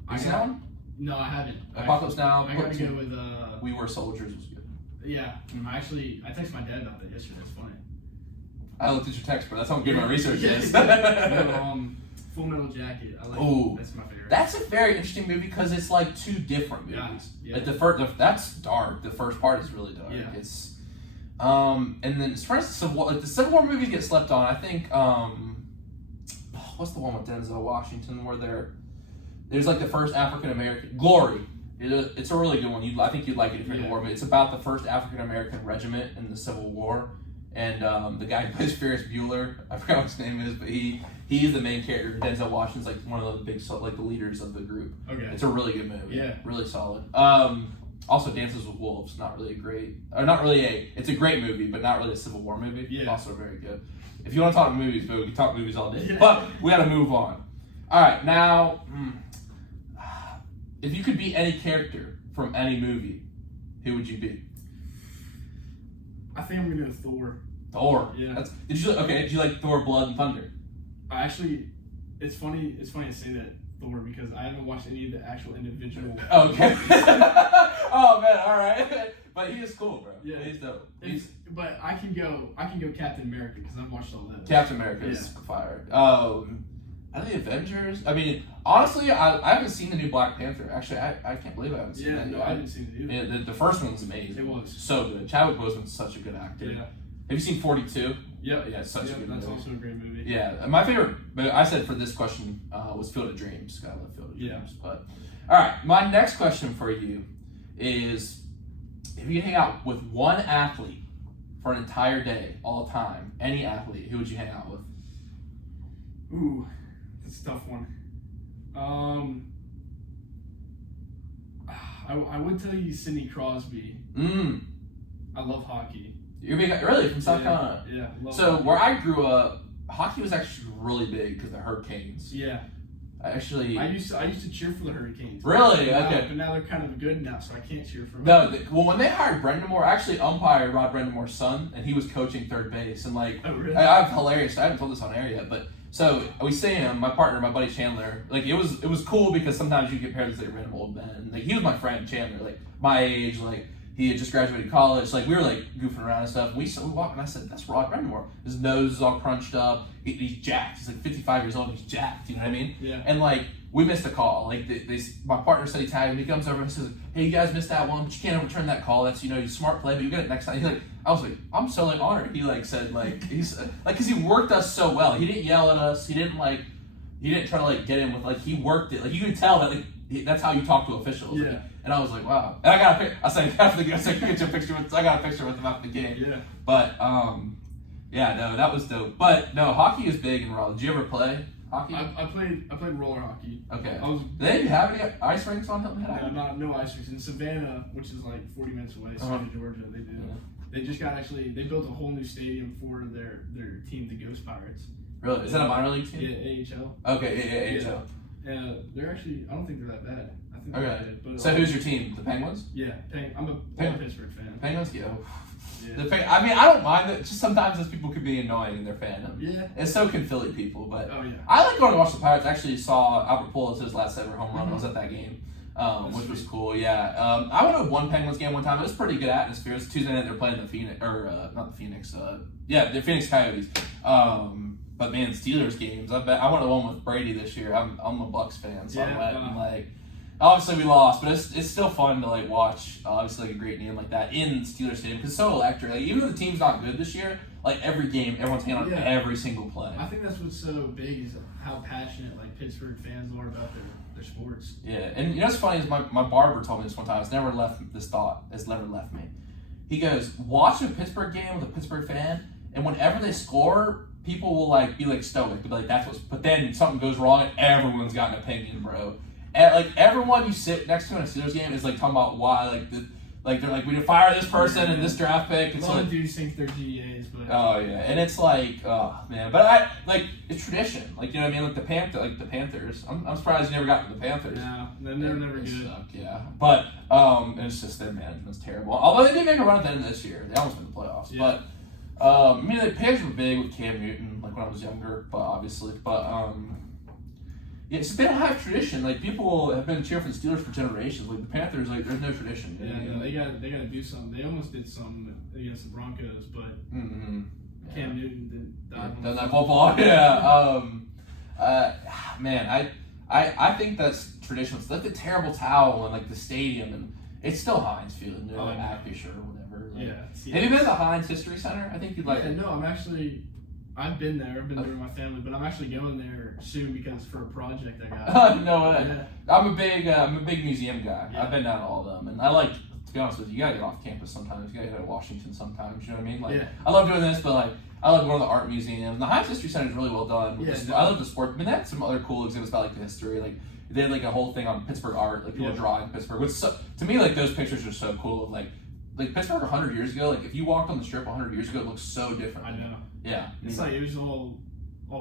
Have you seen that one? No, I haven't. Apocalypse Now. I got to go with. We Were Soldiers was good. Yeah, I texted my dad about that yesterday. It's funny. I looked at your text, but that's how good my research is. Full Metal Jacket. I like. That's my favorite. That's a very interesting movie because it's two different movies. Yeah. That's dark. The first part is really dark. Yeah. It's and then as far as the Civil War movies get slept on, I think what's the one with Denzel Washington where there's the first African American Glory. It's a really good one. I think you'd like it if you're in the war. But it's about the first African American regiment in the Civil War, and the guy who plays Ferris Bueller, I forgot what his name is, but he is the main character. Denzel Washington's one of the big the leaders of the group. Okay. It's a really good movie. Yeah. Really solid. Also, Dances with Wolves, not really it's a great movie, but not really a Civil War movie. Yeah. Also very good. If you want to talk movies, but we can talk movies all day. Yeah. But we got to move on. All right, now, if you could be any character from any movie, who would you be? I think I'm gonna go Thor. Thor. Yeah. Did you like Thor: Blood and Thunder? It's funny to say that Thor because I haven't watched any of the actual individual. Okay. Oh man, all right. But he is cool, bro. Yeah, he's dope. But I can go Captain America because I've watched all those. Captain America is fire. I think Avengers. I mean, honestly, I haven't seen the new Black Panther. Actually, I can't believe I haven't seen that. Yeah, no, I haven't seen it either. Yeah, the first one was amazing. It was so good. Chadwick Boseman's such a good actor. Yeah. Have you seen 42? Yep. Yeah, such a good movie. That's also a great movie. Yeah, my favorite. But I said for this question was Field of Dreams. Gotta love Field of Dreams. Yeah. But all right, my next question for you is: if you could hang out with one athlete for an entire day, all time, any athlete, who would you hang out with? Ooh, that's a tough one. I would tell you Sidney Crosby. I love hockey. You're big, really, from South Carolina? Yeah. So hockey. where I grew up, hockey was actually really big because of the Hurricanes. Yeah. I used to cheer for the Hurricanes. Really? Okay. But now they're kind of good now, so I can't cheer for them. No, well, when they hired Brendan Moore, I actually umpired Rod Brendan Moore's son, and he was coaching third base. And oh, really? I'm hilarious. I haven't told this on air yet, but so we see him, my partner, my buddy Chandler. Like it was cool because sometimes you get paired with like random old men. Like he was my friend Chandler, like my age, like. He had just graduated college. Like, we were, like, goofing around and stuff. We walked, and I said, that's Rod Brendamore. His nose is all crunched up. He's jacked. He's, like, 55 years old. He's jacked. You know what I mean? Yeah. And, like, we missed a call. Like, my partner said he tagged him. He comes over and says, hey, you guys missed that one, but you can't return that call. That's, you smart play, but you get it next time. He's like, I was like, I'm so, like, honored. He, like, said, like, he's, like, because he worked us so well. He didn't yell at us. He didn't try to, like, get in with, like, he worked it. Like, you could tell that, like, that's how you talk to officials. Yeah. And I was like, wow. And I got a picture. I said, after the game, get your picture with. I got a picture with him after the game. Yeah. But yeah, no, that was dope. But no, hockey is big in Raleigh. Did you ever play hockey? I played roller hockey. Okay. Do they have any ice rinks on Hilton Head? No ice rinks in Savannah, which is like 40 minutes away, Savannah, Georgia. They do. Yeah. They just they built a whole new stadium for their team, the Ghost Pirates. Really? Is that a minor league team? Yeah, AHL. Okay, yeah, AHL. Yeah, they're actually. I don't think they're that bad. I think Okay. they're bad, but, so who's your team? The Penguins? Yeah, I'm a Pittsburgh fan. Penguins, yeah. Yeah. I mean, I don't mind it. Just sometimes those people can be annoying in their fandom. Yeah. And so can Philly people, but oh, yeah. I like going to watch the Pirates. I actually saw Albert Pujols his last ever home run. I was at that game, which was cool. Yeah. I went to one Penguins game one time. It was pretty good atmosphere. It was Tuesday night. They were playing the Phoenix, or not the Phoenix. The Phoenix Coyotes. But man, Steelers games. I went to one with Brady this year. I'm a Bucks fan, so I went and like. Obviously, we lost, but it's still fun to like watch. Obviously, like a great name like that in Steelers Stadium because it's so electric. Like even though the team's not good this year, like every game, everyone's hanging on every single play. I think that's what's so big is how passionate like Pittsburgh fans are about their sports. Yeah, and what's funny is my barber told me this one time. It's never left me. He goes, watch a Pittsburgh game with a Pittsburgh fan, and whenever they score, people will like be like stoic. They'll be like, that's what's. But then something goes wrong, and everyone's got an opinion, bro. And, like everyone you sit next to in a Steelers game is like talking about why they're like we need to fire this person and this draft pick. A lot of dudes think they're GAs, but oh yeah, and it's like oh man, but I like it's tradition. Like you know what I mean? Like the Panthers. I'm surprised you never got to the Panthers. No, they're never good. Suck, yeah, but it's just their management's terrible. Although they did make a run at the end of this year, they almost made the playoffs. Yeah. But I mean the Panthers were big with Cam Newton, like when I was younger, but obviously, yeah, so they don't have tradition. Like people have been cheering for the Steelers for generations. Like the Panthers, like there's no tradition. Yeah, no, they got to do something. They almost did something against the Broncos, but Cam Newton didn't die. Done that football. Yeah. Man, I think that's tradition. It's like the terrible towel and like the stadium, and it's still Heinz Field, and like Acrisure or whatever. Like, yeah. Have you been to the Heinz History Center? I think you'd like it. No, I've been there. I've been there with my family, but I'm actually going there soon because for a project I got. No way. Yeah. I'm a big museum guy. Yeah. I've been down to all of them, and I like be honest with you, you gotta get off campus sometimes. You gotta go to Washington sometimes. You know what I mean? Like, Yeah. I love doing this, but like, I love going to the art museum. The Heinz History Center is really well done. Yeah, I love the sport. I mean, they had some other cool exhibits about like the history. Like, they had like a whole thing on Pittsburgh art, like people drawing Pittsburgh. Which to me, like those pictures are so cool. Of like Pittsburgh 100 years ago. Like if you walked on the strip 100 years ago, it looks so different. I know. Yeah. It's like it was all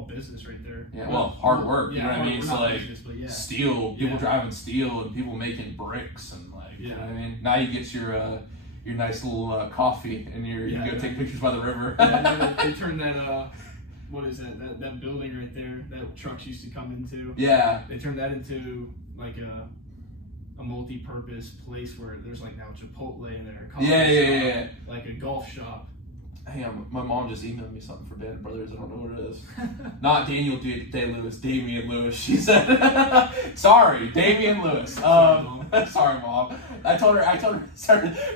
business right there. Yeah. Well, hard work. Yeah, you know what I mean? So like business, steel, people driving steel, and people making bricks, and like you know what I mean. Now you get your nice little coffee, and you go take pictures by the river. Yeah, they turned that what is that building right there that trucks used to come into? Yeah. They turned that into like a multi-purpose place where there's like now Chipotle in there. Yeah. Like a golf shop. Hang on, my mom just emailed me something for Band of Brothers. I don't know what it is. Not Daniel Day-Lewis, Damian Lewis. She said, sorry, Damian Lewis. Sorry, Mom. I told her, because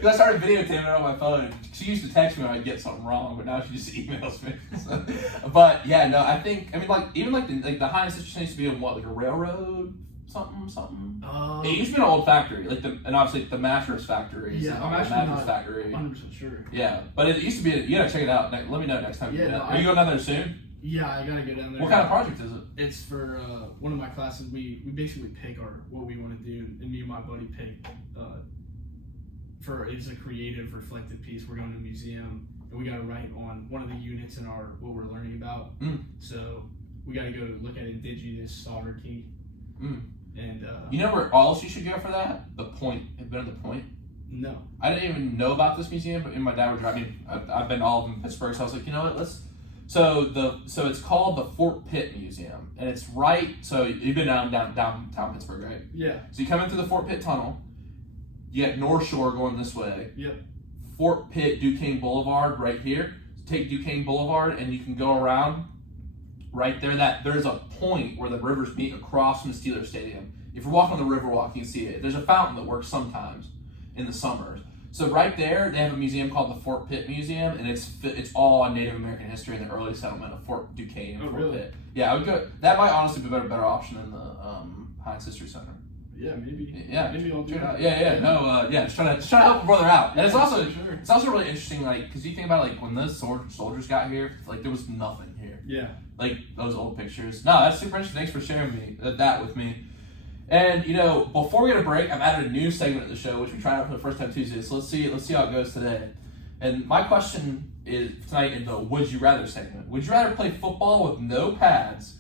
I started videotaping it on my phone. She used to text me when I'd get something wrong, but now she just emails me. So, but yeah, no, I mean, like, even like the Heinz History used to be on what, like a railroad? Something. It used to be an old factory, and obviously the mattress factory. Yeah, I'm actually not factory. 100% sure. Yeah, but it used to be. You gotta check it out. Let me know next time. Yeah, no, are you going down there soon? Yeah, I gotta go down there. What kind of project is it? It's for one of my classes. We basically pick what we want to do, and me and my buddy pick. It's a creative, reflective piece. We're going to a museum, and we got to write on one of the units in what we're learning about. So we got to go look at indigenous sovereignty. And you know where else you should go for that? The Point. Have you been to the Point? No. I didn't even know about this museum, but my dad was driving. I've been to all of them in Pittsburgh, so I was like, you know what? So it's called the Fort Pitt Museum, and it's right. So you've been downtown Pittsburgh, right? Yeah. So you come in through the Fort Pitt Tunnel. You get North Shore going this way. Yep. Fort Pitt Duquesne Boulevard right here. Take Duquesne Boulevard, and you can go around. Right there, there's a point where the rivers meet across from the Steelers Stadium. If you're walking on the Riverwalk, you can see it. There's a fountain that works sometimes in the summers. So right there, they have a museum called the Fort Pitt Museum, and it's all on Native American history and the early settlement of Fort Duquesne and Fort Pitt. Yeah, I would go. That might honestly be a better option than the Heinz History Center. Yeah, maybe. Yeah, maybe I'll do that. Yeah. No, just trying to help a brother out. And it's also really interesting, like, because you think about like when those soldiers got here, like there was nothing here. Yeah. Like those old pictures. No, that's super interesting. Thanks for sharing that with me. And before we get a break, I've added a new segment of the show, which we tried out for the first time Tuesday. So let's see how it goes today. And my question is tonight in the Would You Rather segment. Would you rather play football with no pads,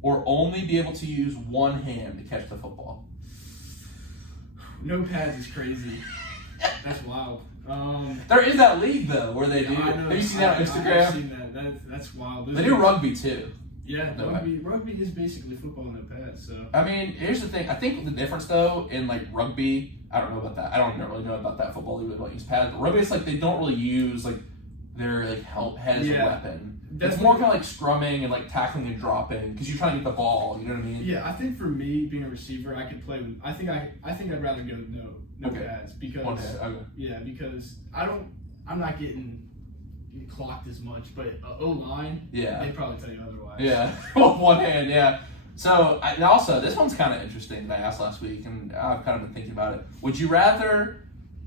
or only be able to use one hand to catch the football? No pads is crazy. That's wild. There is that league though where they do. Have you seen that on Instagram? I've seen that. That's wild. They do rugby too. Yeah, rugby is basically football in no pads. So I mean, here's the thing. I think the difference though in like rugby, I don't know about that. I don't really know about that football league. They don't use pads. But rugby, it's like they don't really use like their like head as a weapon. It's more kind of like scrumming and like tackling and dropping because you're trying to get the ball. You know what I mean? Yeah, I think for me being a receiver, I could play with. I think I'd rather go no pads because because I'm not getting clocked as much, but O-line, they'd probably tell you otherwise. Yeah, one hand, yeah. So, and also, this one's kind of interesting that I asked last week, and I've kind of been thinking about it. Would you rather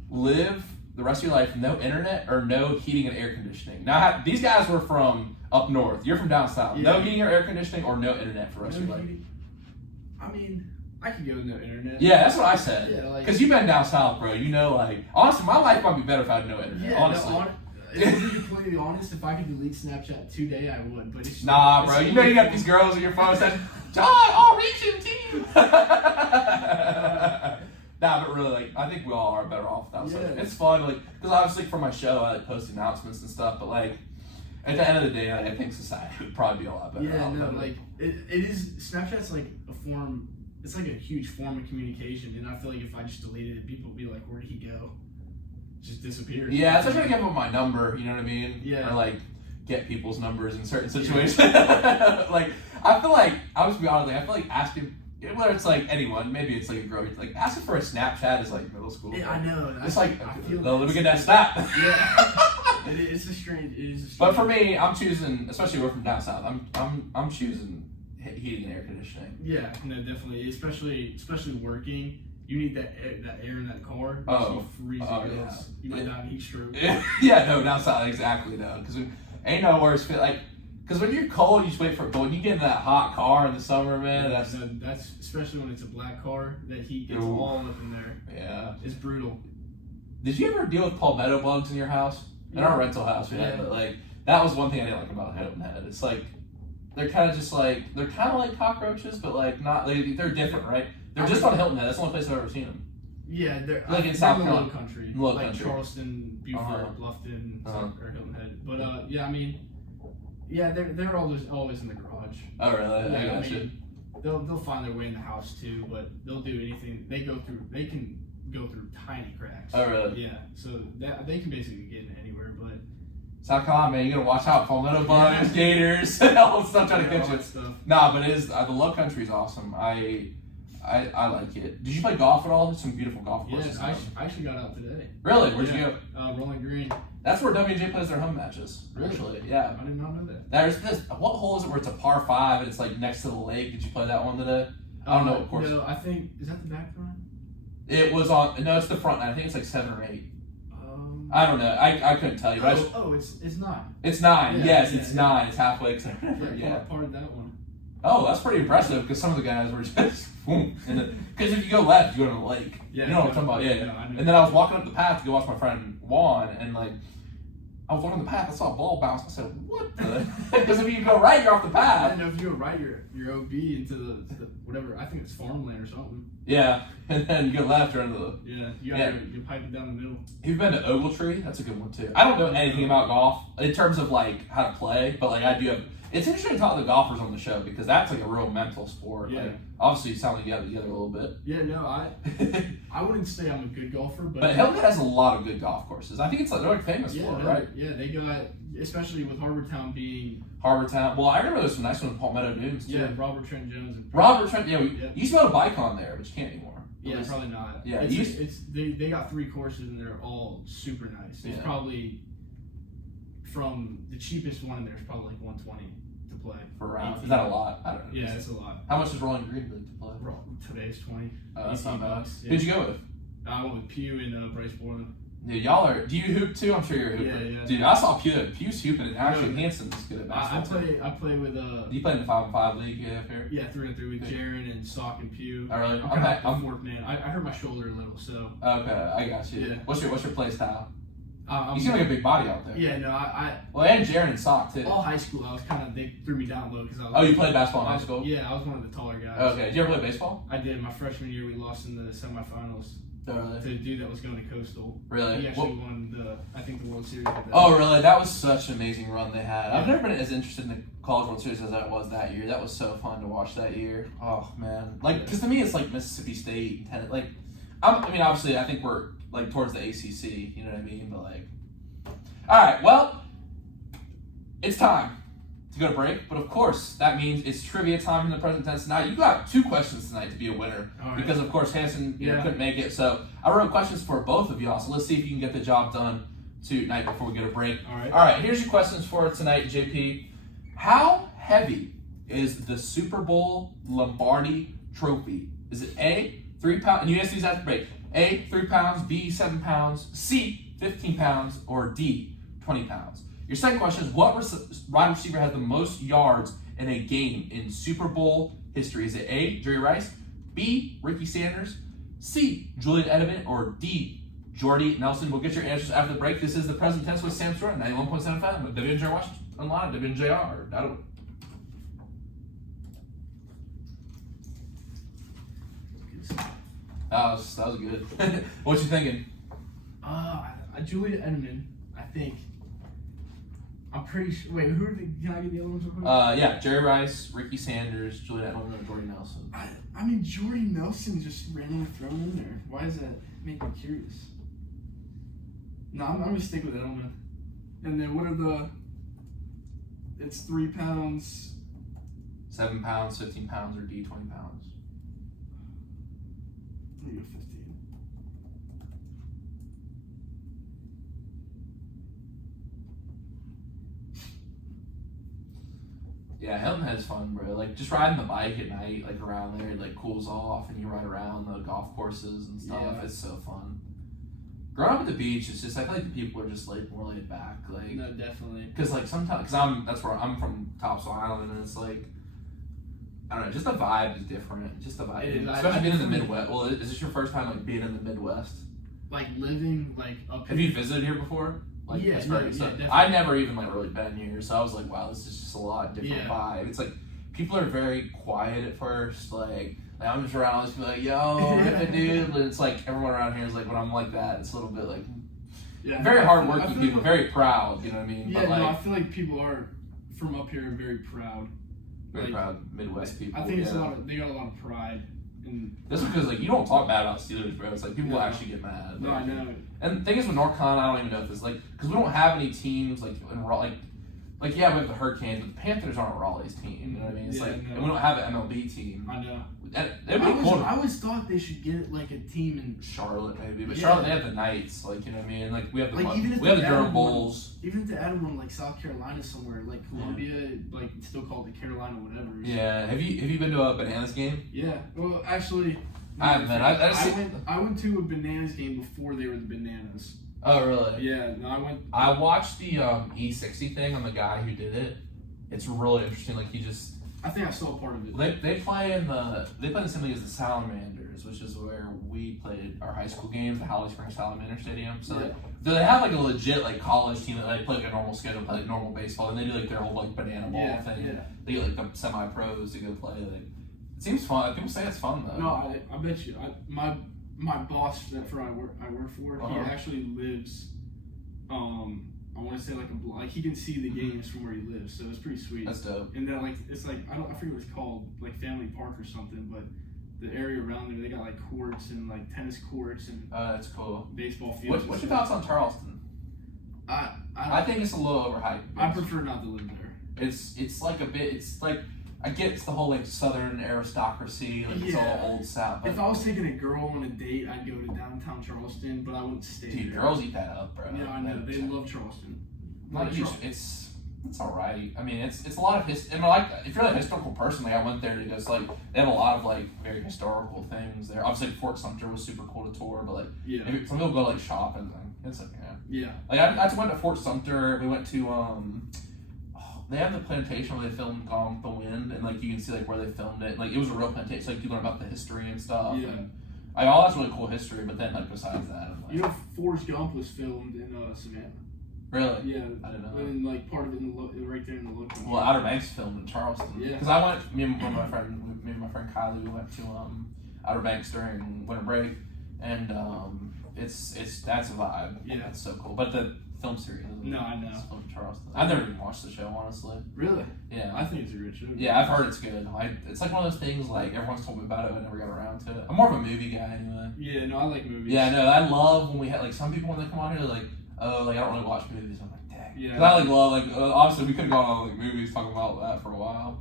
live the rest of your life with no internet or no heating and air conditioning? Now, these guys were from up north. You're from down south. Yeah. No heating or air conditioning or no internet for the rest of your life? I mean, I could go with no internet. Yeah, that's what I said. Yeah, because you've been down south, bro. Like, honestly, my life might be better if I had no internet, honestly. To be completely honest, if I could delete Snapchat today, I would. But it's nah, bro. You got these girls on your phone saying, "John, I'll reach you, team." Nah, but really, like, I think we all are better off without social. It's fun, like, because obviously for my show, I like post announcements and stuff. But like, at the end of the day, like, I think society would probably be a lot better. Yeah, no, like it is. Snapchat's like a form. It's like a huge form of communication, and I feel like if I just deleted it, people would be like, "Where did he go?" Just disappeared. Yeah, it's like trying to give them my number, you know what I mean? Yeah. Or like get people's numbers in certain situations. Like, I feel like, I'll just be honest, like, I feel like asking, whether it's like anyone, maybe it's like a girl, like asking for a Snapchat is like middle school. Yeah, I know. It's like, let me get that snap. Yeah. It is a strange. But for me, I'm choosing, especially we're from down south, I'm choosing heating and air conditioning. Yeah, no, definitely. Especially working. you need that air in that car. Oh. You freeze Oh, your yeah. lungs. You might die of heat stroke. Yeah, no, that's not exactly though. Because ain't no worse fit like. Because when you're cold, you just wait for it. But when you get in that hot car in the summer, man, that's especially when it's a black car. That heat gets Ooh. all up in there. Yeah. It's brutal. Did you ever deal with palmetto bugs in your house? In our rental house, we had, but like that was one thing I didn't like about Hilton Head. It's like they're kind of like cockroaches, but like not. They're different, right? They're just on Hilton Head. That's the only place I've ever seen them. Yeah, they're like in South the Carolina, low country, low like country. Charleston, Beaufort, Bluffton, or Hilton Head. But yeah, I mean, yeah, they're always in the garage. Oh really? Yeah, I gotcha. They'll find their way in the house too, but they'll do anything. They can go through tiny cracks. Oh really? Yeah, so that they can basically get in anywhere, but. South Carolina, man, you gotta watch out. Palmetto bugs, gators, all the stuff trying to catch you. Nah, but it is the low country is awesome. I like it. Did you play golf at all? There's some beautiful golf courses. Yes, I actually got out today. Really? Where'd you go? Rolling Green. That's where Dubjay plays their home matches. Really? Actually, yeah. I did not know that. There's this. What hole is it where it's a par 5 and it's like next to the lake? Did you play that one today? I don't know. Of course. No, I think is that the back nine? It was on. No, it's the front nine. I think it's like 7 or 8. I don't know. I couldn't tell you. But it's 9. It's 9. Yeah, yes, yeah, it's yeah. 9. It's halfway. Yeah, part of that one. Oh, that's pretty impressive because some of the guys were just boom. Because if you go left, you go to the lake. Yeah, you know what I'm talking about? Yeah. No, I know. And then I was walking up the path to go watch my friend Juan, and like I was walking the path, I saw a ball bounce. I said, "What the?" Because if you go right, you're off the I path. didn't know if you were right, your OB into the whatever. I think it's farmland or something. Yeah, and then you go left, you're into the. Yeah, you pipe it down the middle. You've been to Ogletree? That's a good one too. I don't know anything about golf in terms of like how to play, but like I do have. It's interesting to talk to the golfers on the show because that's like a real mental sport. Yeah. Like, obviously, you sound like you have it together a little bit. Yeah, no, I wouldn't say I'm a good golfer, but Hilton has a lot of good golf courses. I think it's like they're like famous for it, right? Yeah, they got, especially with Harbortown being. Harbortown. Well, I remember there's some nice ones in Palmetto Dunes too. Yeah, Robert Trent Jones. And Robert Trent. Yeah, you used to be able to bike on there, but you can't anymore. Yeah, probably not. Yeah, they got 3 courses and they're all super nice. It's probably from the cheapest one in there is probably like $120 to play. For a round. Is that a lot? I don't know. Yeah, it's a lot. How much is Rolling Green to play? Today's $20. That's not bad. Yeah. Who'd you go with? I went with Pew and Bryce Borland. Dude, y'all are. Do you hoop too? I'm sure you're a hooper. Yeah. Dude, I saw Pew. Pew's hooping, and actually Hanson's good at basketball. I play with Do you play in the 5-on-5 league? Here? Yeah, 3-on-3 with Jaron and Sock and Pew. Oh, really? I'm fourth man. I hurt my shoulder a little, so. Okay, I got you. Yeah. What's your play style? You seem like a big body out there. Yeah, no, I. Well, and Jaron and Sock too. All high school, I was they threw me down low because I was. Oh, you played basketball in high school? Yeah, I was one of the taller guys. Okay. Did you ever play baseball? I did. My freshman year, we lost in the semifinals. Oh, really? To a dude that was going to Coastal. Really? He actually won the World Series. Oh, really? That was such an amazing run they had. I've never been as interested in the College World Series as I was that year. That was so fun to watch that year. Oh, man. Like, because to me, it's like Mississippi State. Like, I mean, obviously, I think we're, like, towards the ACC. You know what I mean? But, like, all right, well, it's time to go to break. But, of course, that means it's trivia time in the present tense tonight. You got 2 questions tonight to be a winner. Right. Because, of course, Hanson couldn't make it. So I wrote questions for both of y'all. So let's see if you can get the job done tonight before we go to break. All right, here's your questions for tonight, JP. How heavy is the Super Bowl Lombardi Trophy? Is it A, 3 pounds? And you ask these after break. A, 3 pounds. B, 7 pounds. C, 15 pounds. Or D, 20 pounds. Your second question is, what wide receiver has the most yards in a game in Super Bowl history? Is it A, Jerry Rice, B, Ricky Sanders, C, Julian Edelman, or D, Jordy Nelson? We'll get your answers after the break. This is the present tense with Sam Stewart, 91.7 FM with WNJR Washington online, WNJR.org. That was good. What you thinking? Julian Edelman, I think. I'm pretty sure. Wait, who are can I get the other ones real quick? Yeah, Jerry Rice, Ricky Sanders, Julian Edelman, and Jordy Nelson. I mean, Jordy Nelson just randomly thrown in there. Why does that make me curious? No, I'm gonna stick with Edelman. And then what are it's 3 pounds. 7 pounds, 15 pounds, or D, 20 pounds. I'm gonna go 15. Yeah, Hilton Head's fun, bro. Like, just riding the bike at night, like, around there, it, like, cools off, and you ride around the golf courses and stuff. Yeah. It's so fun. Growing up at the beach, it's just, I feel like the people are just, like, more laid back. Like, No, definitely. because, like, sometimes, that's where I'm from, Topsail Island, and it's, like, I don't know, just the vibe is different. Just the vibe. It is. Especially being in the Midwest. Well, is this your first time, like, being in the Midwest? Like, living, like, up Have you visited here before? Like, Yeah, Pittsburgh no, and stuff? yeah, I never even, like, really been here, so I was like, wow, this is just a lot different Yeah. vibe. It's, like, people are very quiet at first, like I'm just around all these people like, yo, rip it, dude. But it's like everyone around here is like, when I'm like that, it's a little bit like very hardworking people, very proud. You know what I mean? Yeah, but like, no, I feel like people are from up here are very proud. Very proud Midwest people. I think it's they got a lot of pride. And this is because like you don't talk bad about Steelers, bro. It's like people No. actually get mad. No, I know. And the thing is with NorCon, I don't even know if this like because we don't have any teams like in like yeah, we have the Hurricanes, but the Panthers aren't Raleigh's team. You know what I mean? It's Yeah, like no. and we don't have an MLB team. I know. And it'd be cool. I always thought they should get like a team in Charlotte maybe, but Yeah. Charlotte they have the Knights, like you know what I mean. Like we have the Like, even if we have the they Durham added one- Bulls. even to add one like South Carolina somewhere, like Columbia, like it's still called the Carolina whatever. Yeah, have you been to a Bananas game? Yeah. Well, actually, I haven't been. I went to a Bananas game before they were the Bananas. Oh really? Yeah. No, I went. I watched the E60 thing on the guy who did it. It's really interesting. Like he just I think I saw a part of it. they play in the same league as the Salamanders, which is where we played our high school games, the Holly Springs Salamander Stadium. So Yeah. like, they have like a legit like college team that like play like a normal schedule, play like normal baseball, and they do like their whole like banana ball thing. Yeah. They get like the semi-pros to go play. Like it seems fun. People say it's fun though. No, I bet you. My boss that I work for, he Uh-huh. actually lives. I want to say like he can see the games from where he lives, so it's pretty sweet. That's dope. And then like it's like I forget what it's called, like Family Park or something, but the area around there they got like courts and like tennis courts and That's cool. baseball fields. What's your thoughts on Charleston? I think it's a little overhyped. I prefer not to live there. It's like a bit. It's like I get it's the whole like Southern aristocracy, like it's Yeah. all old South. But If I was taking a girl on a date, I'd go to downtown Charleston, but I wouldn't stay dude, there. girls eat that up, bro. Yeah, I know. They love Charleston. Not Like, huge. It's alright. I mean, it's a lot of and like if you're like a historical person, like I went there to just like they have a lot of like very historical things there. Obviously, Fort Sumter was super cool to tour, but like Yeah. maybe some people go like shop and it's like Yeah. Like I went to Fort Sumter. We went to they have the plantation where they filmed Gone with the Wind, and like you can see like where they filmed it. Like it was a real plantation. So, like you learn about the history and stuff. Yeah. And, all that's really cool history. But then like besides that, I'm like, You know, Forrest Gump was filmed in Savannah. really? Yeah, I didn't know. and like part of it right there in the local. Well, Outer Banks filmed in Charleston. Yeah. Because I went. Me and my friend Kylie, we went to Outer Banks during winter break, and that's a vibe. Yeah. It's so cool. But the film series. No, I know. It's filmed in Charleston. I've never even watched the show, honestly. Really? Yeah. I think it's a good show. Yeah, I've heard it's good. It's like one of those things, like, everyone's told me about it, but I never got around to it. I'm more of a movie guy, anyway. Yeah, no, I like movies. Yeah, no, I love when we have, like, some people when they come on here, they're like, oh, like, I don't really watch movies. I'm like, dang. Yeah. 'Cause I, like, love, like, obviously, we could have gone on, like, movies talking about that for a while.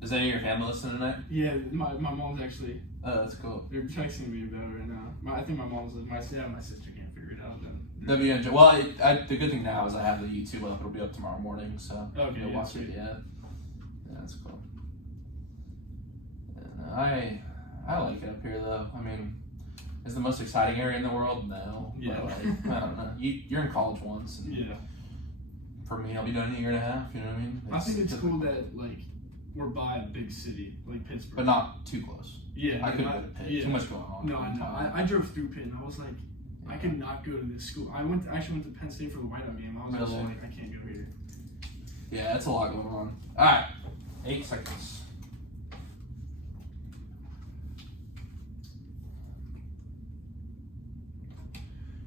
Is any of your family listening tonight? Yeah, my mom's actually. Oh, that's cool. They're texting me about it right now. I think my mom's my sister can't figure it out. Then. WNJ. Well, the good thing now is I have the YouTube up. It'll be up tomorrow morning, so Okay, you'll yeah, watch sweet. it. Yeah, that's cool. And I like it up here though. I mean, is it the most exciting area in the world? No. Yeah. But like, I don't know. You're in college once. And Yeah. For me, I'll be done in a year and a half. You know what I mean? I think it's cool that like we're by a big city like Pittsburgh. but not too close. Yeah. I couldn't go to Pitt. Yeah. Too much going on. No, I know. I drove through Pitt and I was like, I could not go to this school. I actually went to Penn State for the Whiteout game. I was just Really? like, I can't go here. Yeah, it's a lot going on. All right, 8 seconds.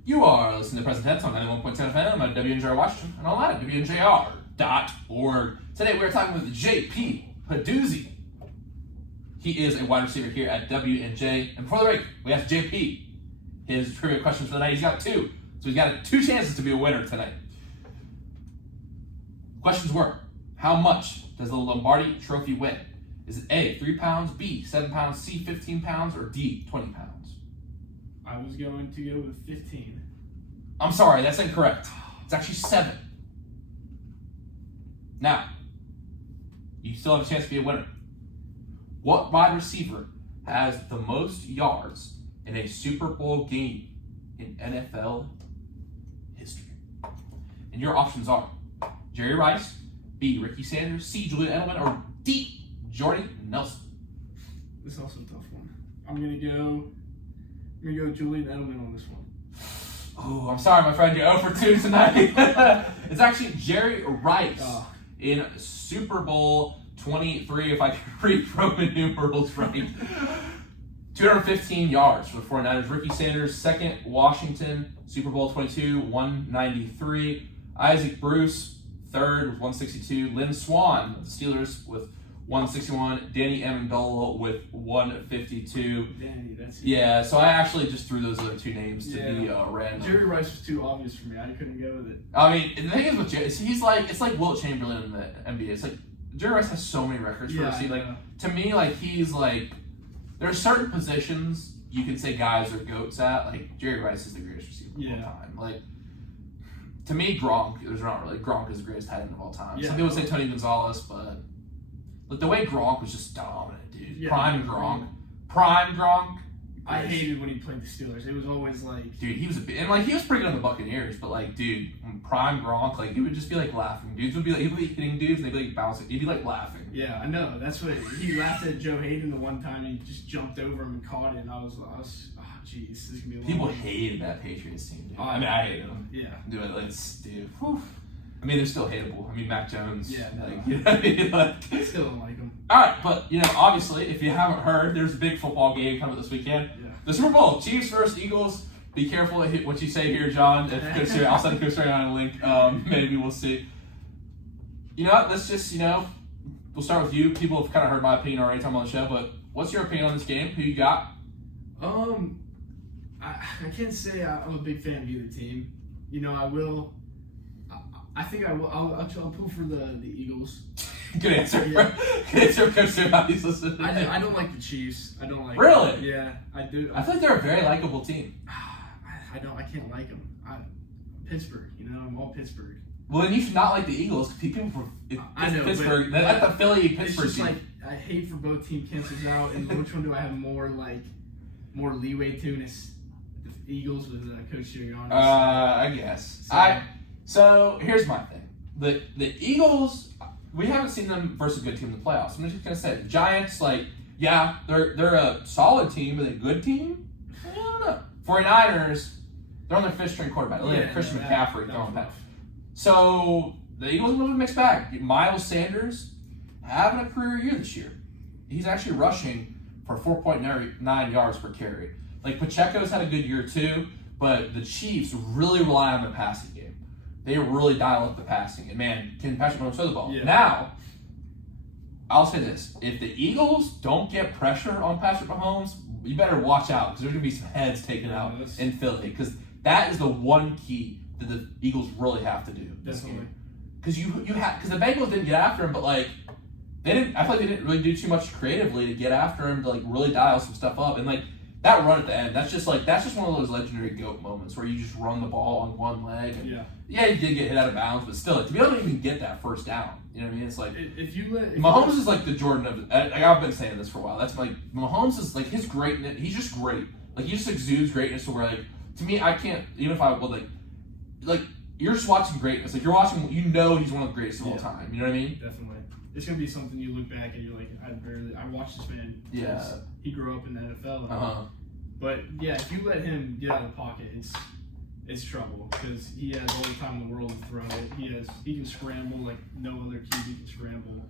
You are listening to Present Tense on 91.10 FM at WNJR Washington and online at WNJR.org. Today we're talking with JP Peduzzi. He is a wide receiver here at WNJ. And before the break, we asked JP his trivia questions for the night. He's got 2. So he's got 2 chances to be a winner tonight. Questions were, how much does the Lombardi Trophy weigh? Is it A, 3 pounds, B, 7 pounds, C, 15 pounds, or D, 20 pounds? I was going to go with 15. I'm sorry, that's incorrect. It's actually 7. Now, you still have a chance to be a winner. What wide receiver has the most yards in a Super Bowl game in NFL history? And your options are Jerry Rice, B. Ricky Sanders, C. Julian Edelman, or D. Jordy Nelson. This is also a tough one. I'm gonna go Julian Edelman on this one. Oh, I'm sorry, my friend. You're 0 for 2 tonight. It's actually Jerry Rice in Super Bowl 23, if I can read Roman numerals right. 215 yards for the 49ers. Ricky Sanders, second. Washington, Super Bowl 22, 193. Isaac Bruce, third with 162. Lynn Swann of the Steelers with 161. Danny Amendola with 152. Danny, that's yeah. So I actually just threw those other 2 names to be random. Jerry Rice was too obvious for me. I couldn't go with it. I mean, the thing is with Jerry, it's like Wilt Chamberlain in the NBA. It's like Jerry Rice has so many records for us. Like to me, like he's like there are certain positions you can say guys are GOATs at. Like Jerry Rice is the greatest receiver of all time. Like to me, Gronk is the greatest tight end of all time. Yeah. Some people say Tony Gonzalez, but the way Gronk was just dominant, dude. Yeah, Prime Gronk. I hated when he played the Steelers. It was always like, dude, he was he was pretty good on the Buccaneers, but like, dude, Prime Gronk, like he would just be like laughing. Dudes would be like, he'd be hitting dudes, and they'd be like bouncing. He'd be like laughing. Yeah, I know. That's what he laughed at Joe Hayden the one time. And he just jumped over him and caught it. And I was, oh jeez, this is gonna be a long People one. hated that Patriots team, dude. Oh, I mean, I hated them. Yeah. Dude, dude. Whew. I mean, they're still hateable. I mean, Mac Jones. Yeah, no. Like, you know what I mean? Like, I still don't like him. all right, but obviously, if you haven't heard, there's a big football game coming this weekend. Yeah. The Super Bowl, Chiefs versus Eagles. Be careful what you say here, John. If I'll send Coach on a link. Maybe we'll see. You know what? Let's just we'll start with you. People have kind of heard my opinion already time on the show, but what's your opinion on this game? Who you got? I can't say I'm a big fan of either team. I will. I think I will. I'll pull for the Eagles. Good answer. Yeah. Good answer, Coach Sue. He's listening. I don't like the Chiefs. I don't like. Really? Yeah, I do. I feel like they're a very likable team. I can't like them. Pittsburgh. I'm all Pittsburgh. Well, then you should not like the Eagles. People from Pittsburgh. That's the Philly Pittsburgh it's just team. like I hate for both team cancels out, and which one do I have more leeway to? And it's the Eagles with Coach Sirianni. I guess. So here's my thing. The Eagles, we haven't seen them versus a good team in the playoffs. I'm just gonna say the Giants, they're a solid team, but a good team? I don't know. 49ers, they're on their 5th string quarterback. They have Christian McCaffrey throwing back. So the Eagles are a little bit mixed bag. Miles Sanders having a career year this year. He's actually rushing for 4.9 yards per carry. Like Pacheco's had a good year too, but the Chiefs really rely on the passing game. They really dial up the passing. And man, can Patrick Mahomes throw the ball? Yeah. Now, I'll say this. If the Eagles don't get pressure on Patrick Mahomes, you better watch out because there's going to be some heads taken out in Philly. Because that is the one key that the Eagles really have to do this game. Because because the Bengals didn't get after him, but they didn't. I feel like they didn't really do too much creatively to get after him to really dial some stuff up. And that run at the end, that's just one of those legendary GOAT moments where you just run the ball on one leg. And yeah, he did get hit out of bounds, but still, to be able to even get that first down, you know what I mean? It's like Mahomes is like the Jordan of. I've been saying this for a while. That's Mahomes is like his greatness. He's just great. He just exudes greatness. To where to me, I can't even if I would you're just watching greatness. You're watching. He's one of the greatest of all time. You know what I mean? Definitely. It's gonna be something you look back and you're like, I watched this man. Yeah. He grew up in the NFL. But yeah, if you let him get out of the pocket, it's trouble because he has all the time in the world to throw it. He can scramble like no other QB can scramble.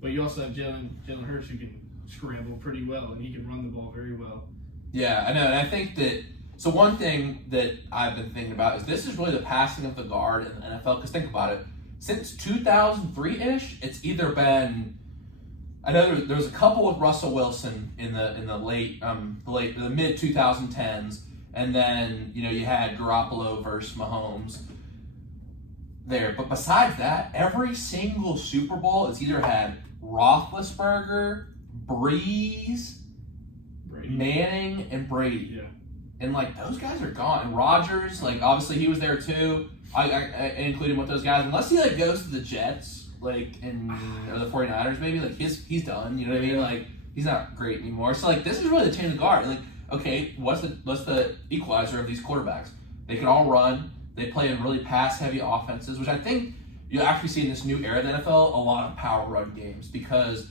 But you also have Jalen Hurts who can scramble pretty well and he can run the ball very well. Yeah, I know, and I think that. So one thing that I've been thinking about is this is really the passing of the guard in the NFL. Because think about it, since 2003-ish, it's either been. I know there was a couple with Russell Wilson in the mid 2010s, and then you had Garoppolo versus Mahomes there. But besides that, every single Super Bowl has either had Roethlisberger, Breeze, Manning, and Brady. Yeah. And, like, those guys are gone. And Rodgers, like, obviously he was there too. I include him with those guys. Unless he, like, goes to the Jets, like, or the 49ers maybe, like, he's done. You know what I mean? Like, he's not great anymore. So, like, this is really the change of guard. Like, okay, what's the equalizer of these quarterbacks? They can all run. They play in really pass-heavy offenses, which I think you'll actually see in this new era of the NFL, a lot of power run games because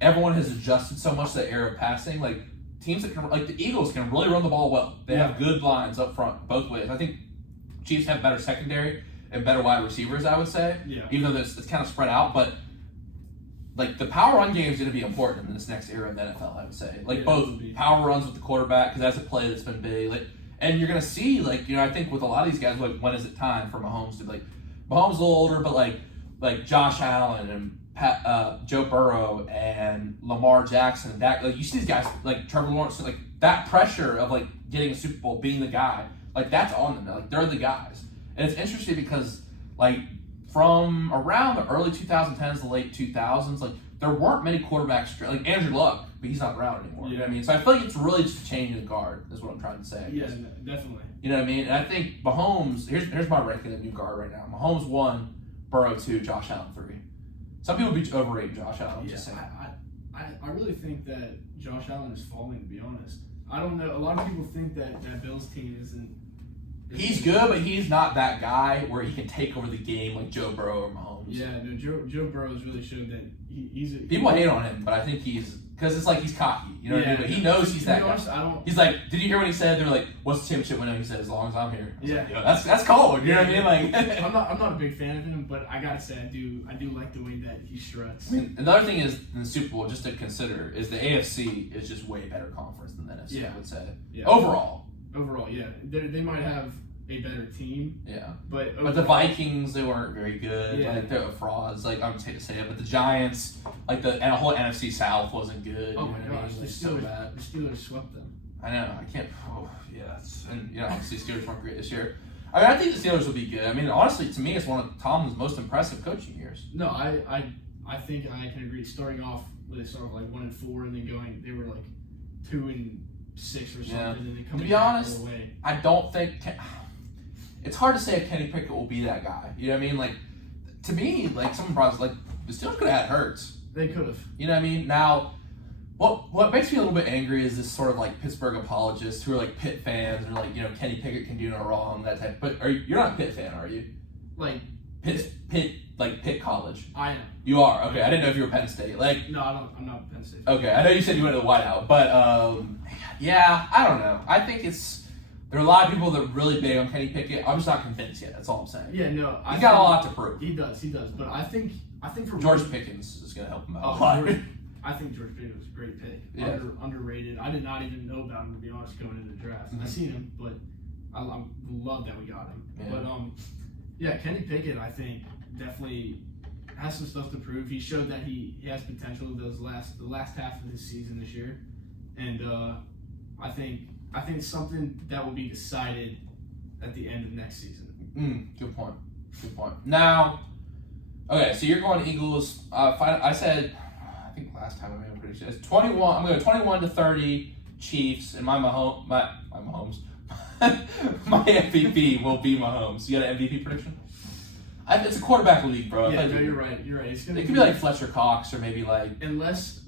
everyone has adjusted so much to the era of passing. Like, teams that can, like the Eagles, can really run the ball well. They have good lines up front both ways. I think Chiefs have better secondary and better wide receivers, I would say. Yeah. Even though it's kind of spread out, but like the power run game is going to be important in this next era of the NFL, I would say. Like both power runs with the quarterback, because that's a play that's been big. Like, and you're going to see, like, you know, I think with a lot of these guys, like, when is it time for Mahomes to, like, Mahomes is a little older, but like Josh Allen and Joe Burrow and Lamar Jackson and that, like, you see these guys like Trevor Lawrence, like that pressure of like getting a Super Bowl, being the guy, like that's on them. Like they're the guys, and it's interesting because like from around the early 2010s, the late 2000s, like there weren't many quarterbacks like Andrew Luck, but he's not around anymore. You know what I mean? So I feel like it's really just a change in the guard. Is what I'm trying to say. Yeah, definitely. You know what I mean? And I think Mahomes. Here's my ranking of new guard right now. Mahomes 1, Burrow 2, Josh Allen 3. Some people be overrating Josh Allen. Yeah, I really think that Josh Allen is falling, to be honest. I don't know. A lot of people think that Bills team isn't. He's good, but he's not that guy where he can take over the game like Joe Burrow or Mahomes. Yeah, no, Joe Burrow's really showed that he's. People hate on him, but I think because it's like he's cocky. You know what I mean? But he knows he's that guy. He's like, did you hear what he said? They're like, what's the championship window? He said, as long as I'm here. Yeah, like, that's cold. You know what I mean? Like, I'm not a big fan of him, but I gotta say I do like the way that he struts. I mean, another thing is in the Super Bowl, just to consider, is the AFC is just way better conference than the NFC. Yeah. I would say. Yeah. Overall, yeah, they might have a better team. Yeah, but the Vikings, they weren't very good. Yeah. Like they're frauds. Like I'm hate to say it, but the Giants, like the whole NFC South wasn't good. Oh my gosh, the Steelers swept them. I know. I can't. Oh yeah, and obviously Steelers weren't great this year. I mean, I think the Steelers will be good. I mean, honestly, to me, it's one of Tomlin's most impressive coaching years. No, I think I can agree. Starting off like 1-4, and then they were like 2-6 or something, and then coming to be honest, all the way. I don't think. It's hard to say if Kenny Pickett will be that guy. You know what I mean? Like, to me, like, someone brought us, like, the Steelers could have had Hurts. They could have. You know what I mean? Now, what makes me a little bit angry is this sort of, like, Pittsburgh apologists who are, like, Pitt fans and are like, you know, Kenny Pickett can do no wrong, that type. But you're not a Pitt fan, are you? Like, Pitt College. I am. You are? Okay, I didn't know if you were Penn State. Like, no, I'm not Penn State. Okay, I know you said you went to the Whiteout, but, yeah, I don't know. I think there are a lot of people that are really big on Kenny Pickett. I'm just not convinced yet. That's all I'm saying. Yeah, no. He's got a lot to prove. He does. But I think for George Pickens is going to help him out a lot. I think George Pickens was a great pick. Yeah. Underrated. I did not even know about him, to be honest, going into the draft. Mm-hmm. I seen him, but I love that we got him. Yeah. But yeah, Kenny Pickett, I think definitely has some stuff to prove. He showed that he has potential the last half of his season this year, and I think it's something that will be decided at the end of next season. Good point. Now, okay, so you're going Eagles. I said, I think last time I'm pretty sure it's 21. I'm going 21-30 Chiefs, and my Mahomes, my MVP will be Mahomes. You got an MVP prediction? It's a quarterback league, bro. Yeah, no, you're right. It could be like Fletcher Cox or maybe like unless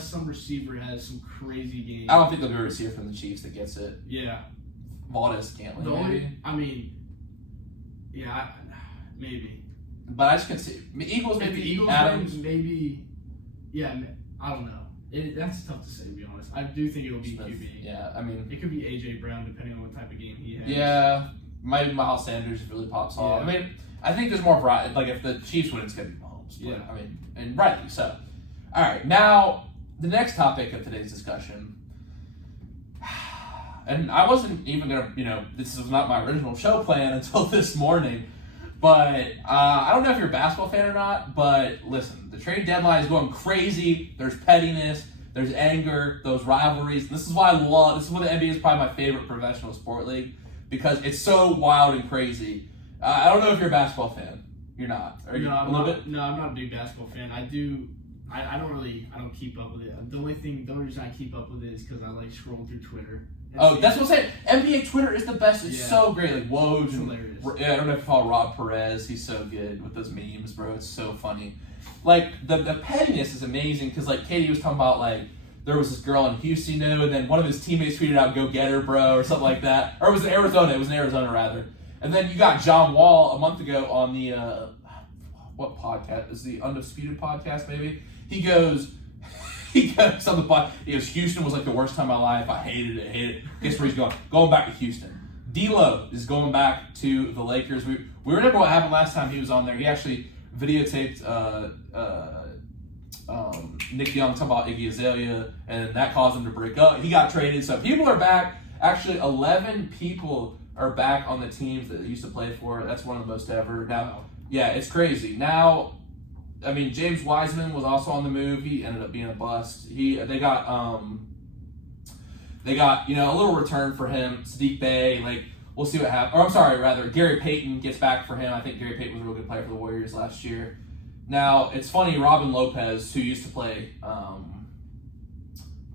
some receiver has some crazy game. I don't think there'll be a receiver from the Chiefs that gets it. Yeah. Valdez-Scantling, maybe. I mean, yeah, maybe. But I just can see Eagles. Maybe the Eagles Adams. Maybe. Yeah, I don't know. That's tough to say, to be honest. I do think it'll be Smith. QB. Yeah, I mean, it could be AJ Brown depending on what type of game he has. Yeah, maybe Miles Sanders really pops off. Yeah. I mean, I think there's more variety. Like if the Chiefs win, it's gonna be Mahomes. But, Yeah. I mean, and rightly so. All right, now the next topic of today's discussion, and I wasn't even gonna, this was not my original show plan until this morning. But I don't know if you're a basketball fan or not, but listen, the trade deadline is going crazy. There's pettiness, there's anger, those rivalries. This is why this is why the NBA is probably my favorite professional sport league, because it's so wild and crazy. I don't know if you're a basketball fan. You're not. Are you a little bit? No, I'm not a big basketball fan. I don't keep up with it. The only reason I keep up with it is because I like scrolling through Twitter Oh, that's what I'm saying. NBA Twitter is the best. It's so great. Like Woj. It's hilarious. I don't know if you follow Rob Perez. He's so good with those memes, bro. It's so funny. Like the pettiness is amazing because like Katie was talking about like there was this girl in Houston, and then one of his teammates tweeted out, "Go get her, bro," or something like that. Or it was in Arizona. It was in Arizona rather. And then you got John Wall a month ago on the what podcast? Is the Undisputed podcast maybe? He goes on the pod. He goes, Houston was like the worst time of my life. I hated it. Guess where he's going? Going back to Houston. D'Lo is going back to the Lakers. We remember what happened last time he was on there. He actually videotaped Nick Young talking about Iggy Azalea, and that caused him to break up. He got traded, so people are back. Actually, 11 people are back on the teams that they used to play for. That's one of the most ever. Now, yeah, it's crazy. Now, I mean, James Wiseman was also on the move. He ended up being a bust. They got a little return for him. Sadiq Bey, like we'll see what happens. Or I'm sorry, rather Gary Payton gets back for him. I think Gary Payton was a real good player for the Warriors last year. Now it's funny. Robin Lopez, who used to play for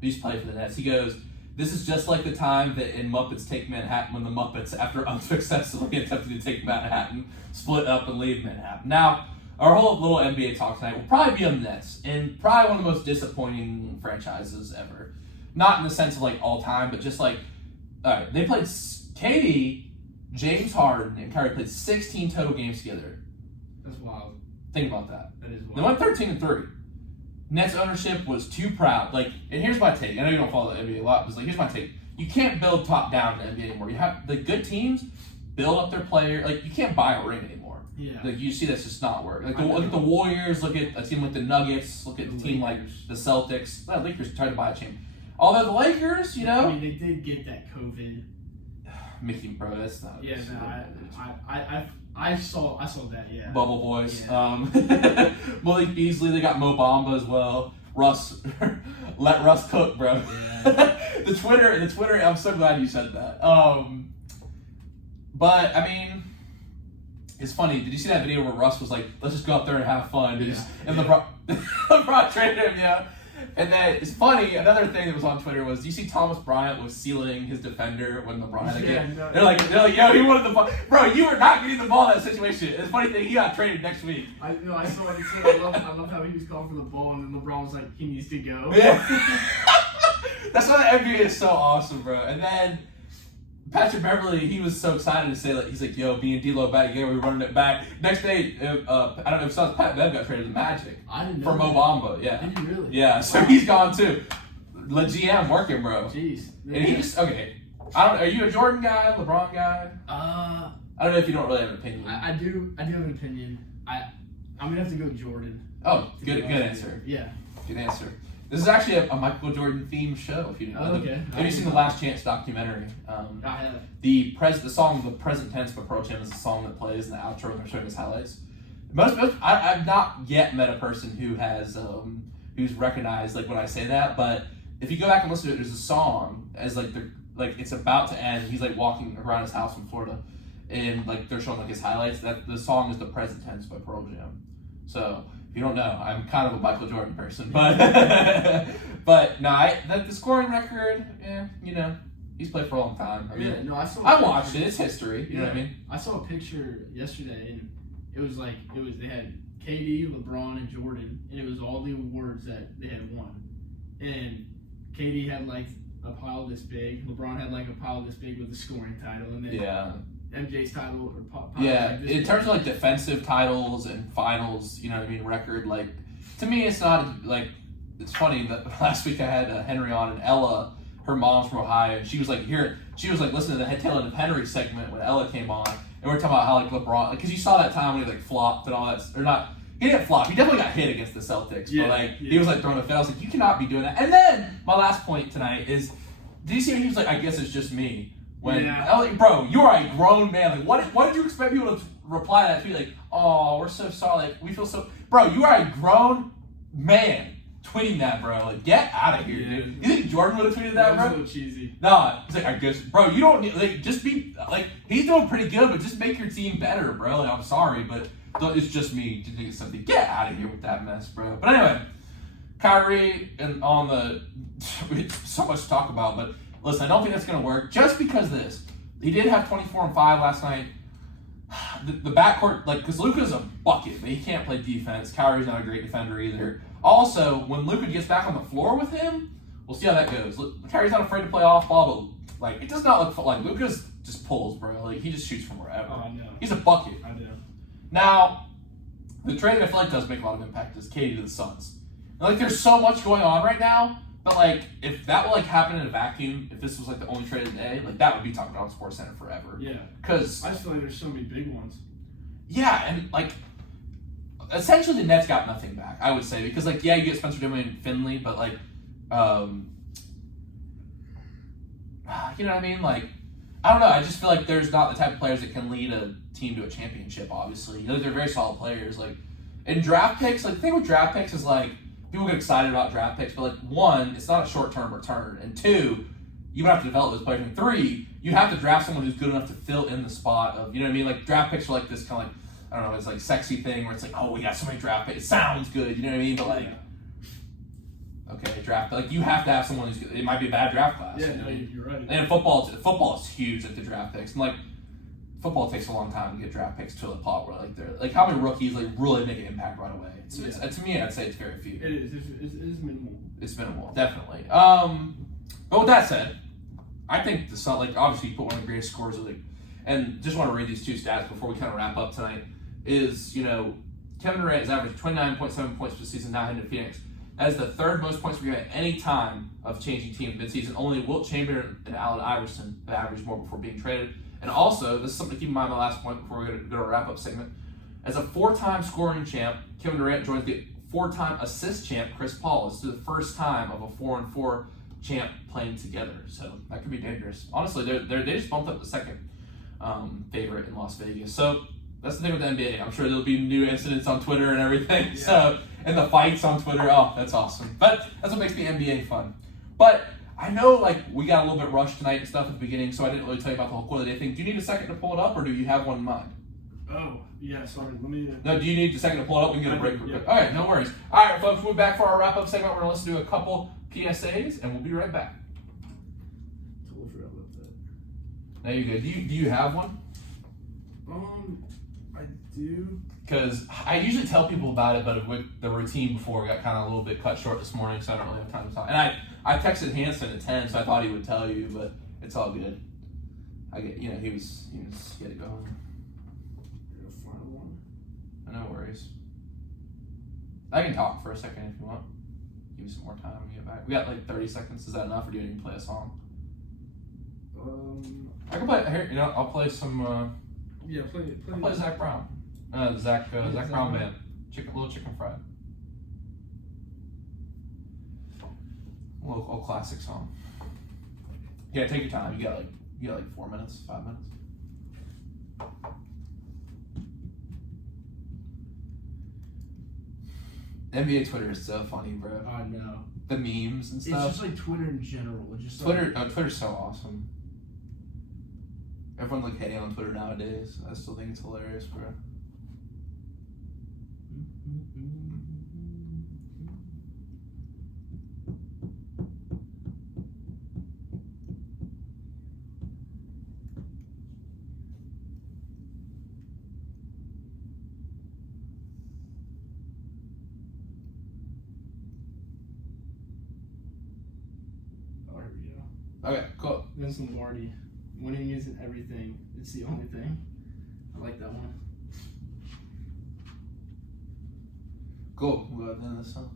the Nets, he goes, "This is just like the time that in Muppets Take Manhattan when the Muppets, after unsuccessfully attempting to take Manhattan, split up and leave Manhattan." Now, our whole little NBA talk tonight will probably be on the Nets, and probably one of the most disappointing franchises ever. Not in the sense of like all time, but just like, all right, they played Katie, James Harden, and Kyrie played 16 total games together. That's wild. Think about that. That is wild. They went 13-3. Nets ownership was too proud. Like, and here's my take. I know you don't follow the NBA a lot, but it's like, here's my take. You can't build top down in the NBA anymore. You have the good teams build up their player. Like, you can't buy a ring anymore. Yeah. Like, you see that's just not work. Like, look at the Warriors. Look at a team like the Nuggets. Look at a team like the Celtics. The Lakers tried to buy a chain. Although the Lakers, you know, I mean, they did get that COVID. Mickey, bro, that's not. Yeah, no, I saw that. Yeah. Bubble boys. Yeah. Malik Beasley. They got Mo Bamba as well. Russ, let Russ cook, bro. Yeah. the Twitter. I'm so glad you said that. But I mean, it's funny. Did you see that video where Russ was like, "Let's just go out there and have fun," and LeBron traded him, yeah. And then it's funny. Another thing that was on Twitter was, you see Thomas Bryant was sealing his defender when LeBron had a game. They're like, yo, he wanted the ball, bro. You were not getting the ball in that situation. It's a funny thing. He got traded next week. I saw it. I love how he was calling for the ball, and then LeBron was like, he needs to go. Yeah. That's why the NBA is so awesome, bro. And then Patrick Beverley, he was so excited to say, like, he's like, yo, me and D'Lo back again, we're running it back. Next day, I don't know if you saw, Pat Bev got traded to the Magic. I didn't know. For Mo Bamba, yeah. Did you really? Yeah, so he's gone too. The GM working, bro. Jeez. And he just, okay. Are you a Jordan guy, LeBron guy? I don't know if you don't really have an opinion. I do have an opinion. I'm gonna have to go Jordan. Oh, good answer. Yeah. Good answer. This is actually a Michael Jordan themed show. If you know. Okay. Have you seen the Last Chance documentary? I have. The song "The Present Tense" by Pearl Jam is the song that plays in the outro when they're showing his highlights. I've not yet met a person who has who's recognized like when I say that, but if you go back and listen to it, there's a song as like it's about to end. He's like walking around his house in Florida, and like they're showing like his highlights. That the song is "The Present Tense" by Pearl Jam. So. You don't know. I'm kind of a Michael Jordan person, but the scoring record, you know, he's played for a long time. I mean, I watched it. It's history. You know what I mean? I saw a picture yesterday, and they had KD, LeBron, and Jordan, and it was all the awards that they had won. And KD had like a pile this big. LeBron had like a pile this big with the scoring title, and then MJ's title or pile like this in terms of like defensive titles and finals, you know what I mean, record, like to me it's not like, it's funny that last week I had Henry on, and Ella, her mom's from Ohio, and she was like listening to the tail end of Henry's segment when Ella came on, and we're talking about how like LeBron, because you saw that time when he like flopped and all that, or not, he didn't flop, he definitely got hit against the Celtics, but like he was like throwing the foul. I was like, you cannot be doing that. And then my last point tonight is, did you see when he was like, I guess it's just me? When I was like, bro, you are a grown man. Like, what did you expect people to reply to that tweet? Like, oh, we're so sorry. Like, we feel so. Bro, you are a grown man tweeting that, bro. Like, get out of here, dude. You think Jordan would have tweeted that, bro? That was a little cheesy. Nah, he's like, I guess, bro. You don't need, like, just be like, he's doing pretty good, but just make your team better, bro. Like, I'm sorry, but it's just me. Just think it's something. Get out of here with that mess, bro. But anyway, Kyrie and on the, so much to talk about, but. listen, I don't think that's going to work just because of this. He did have 24 and 5 last night. The backcourt, because Luka's a bucket, but he can't play defense. Kyrie's not a great defender either. Also, when Luka gets back on the floor with him, we'll see how that goes. Kyrie's not afraid to play off ball, but it does not look like Luka's just pulls, bro. He just shoots from wherever. Oh, I know. He's a bucket. I do. Now, the trade I feel like does make a lot of impact is KD to the Suns. And, there's so much going on right now, but if that would happen in a vacuum, if this was the only trade of the day, that would be talked about on Sports Center forever. Yeah. Because I just feel like there's so many big ones. Yeah, and essentially the Nets got nothing back, I would say, because you get Spencer Dinwiddie and Finley, but you know what I mean? I don't know. I just feel like there's not the type of players that can lead a team to a championship. Obviously, they're very solid players. In draft picks, the thing with draft picks is people get excited about draft picks, but one, it's not a short-term return, and two, you have to develop those players, and three, you have to draft someone who's good enough to fill in the spot of, you know what I mean? Draft picks are this kind of I don't know, it's sexy thing where it's oh, we got so many draft picks. It sounds good, you know what I mean? But okay, draft, you have to have someone who's good. It might be a bad draft class. Yeah, you know no, you're right. And football is huge at the draft picks. And football takes a long time to get draft picks to the pot where they're how many rookies really make an impact right away. It's, to me, I'd say it's very few. It is. It is minimal. It's minimal, definitely. But with that said, I think the Sun, obviously, you put one of the greatest scores of the league. And just want to read these two stats before we kind of wrap up tonight. Is, Kevin Durant has averaged 29.7 points per season now heading to Phoenix. That is the third most points per game at any time of changing teams midseason. Only Wilt Chamberlain and Allen Iverson have averaged more before being traded. And also, this is something to keep in mind, my last point before we go to our wrap-up segment. As a 4-time scoring champ, Kevin Durant joins the 4-time assist champ, Chris Paul. This is the first time of a 4-and-4 champ playing together. So that could be dangerous. Honestly, they just bumped up the second favorite in Las Vegas. So that's the thing with the NBA. I'm sure there'll be new incidents on Twitter and everything. Yeah. So, and the fights on Twitter. Oh, that's awesome. But that's what makes the NBA fun. But I know, we got a little bit rushed tonight and stuff at the beginning, so I didn't really tell you about the whole quote of the day thing. Do you need a second to pull it up, or do you have one in mind? Oh, yeah, sorry. Let me... No, do you need a second to pull it up? We can get a break real quick. Yeah. All right, no worries. All right, folks, we're back for our wrap-up segment. We're going to listen to a couple PSAs, and we'll be right back. Totally forgot about that. Now you're good. Do you have one? I do. Because I usually tell people about it, but with the routine before got kind of a little bit cut short this morning, so I don't really have time to talk. And I texted Hanson at 10, so I thought he would tell you, but it's all good. He had to go home. You're gonna find one. No worries. I can talk for a second if you want. Give me some more time when we get back. We got 30 seconds. Is that enough, or do you need to play a song? I can play here. I'll play some. Yeah, play. I'll play Zach Brown. Zach Brown Band. Little Chicken Fried. A little classic song. Yeah, take your time. You got 4 minutes, 5 minutes. NBA Twitter is so funny, bro. I know. The memes and stuff. It's just Twitter in general. It's just Twitter's so awesome. Everyone's hating on Twitter nowadays. I still think it's hilarious, bro. Oh, here we go. Okay, cool. Vince Lombardi. Winning isn't everything. It's the only thing. I like that one. Cool. We'll go ahead and end this song.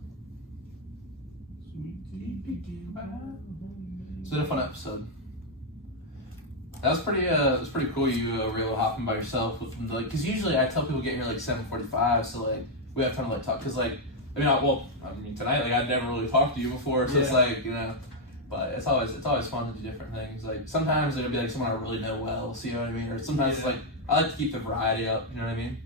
It's been a fun episode. That was pretty cool. You were able to hop in by yourself with them, because usually I tell people get here 7:45, so we have time to talk. Because tonight I'd never really talked to you before, so yeah. It's but it's always fun to do different things. Sometimes it'll be someone I really know well, so you know what I mean, or sometimes it's I like to keep the variety up, you know what I mean.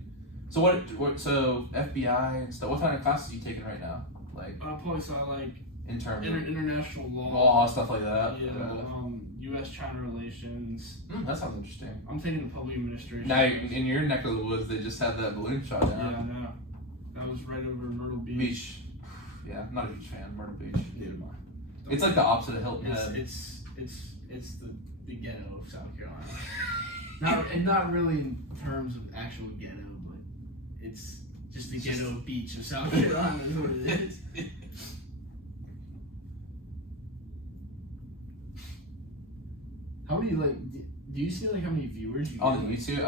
So so FBI and stuff. What kind of classes are you taking right now? I probably saw in terms of international law, stuff like that. Yeah. U.S.-China relations. That sounds interesting. I'm taking the public administration. Now in your neck of the woods, they just had that balloon shot down. Yeah, I know. That was right over Myrtle Beach. Yeah, I'm not a huge fan. Myrtle Beach, neither am I. It's the opposite of Hilton Head. It's it's the ghetto of South Carolina. Not really in terms of actual ghetto, but it's just the ghetto beach of South Carolina is what it is. How many do you see how many viewers you on get? YouTube?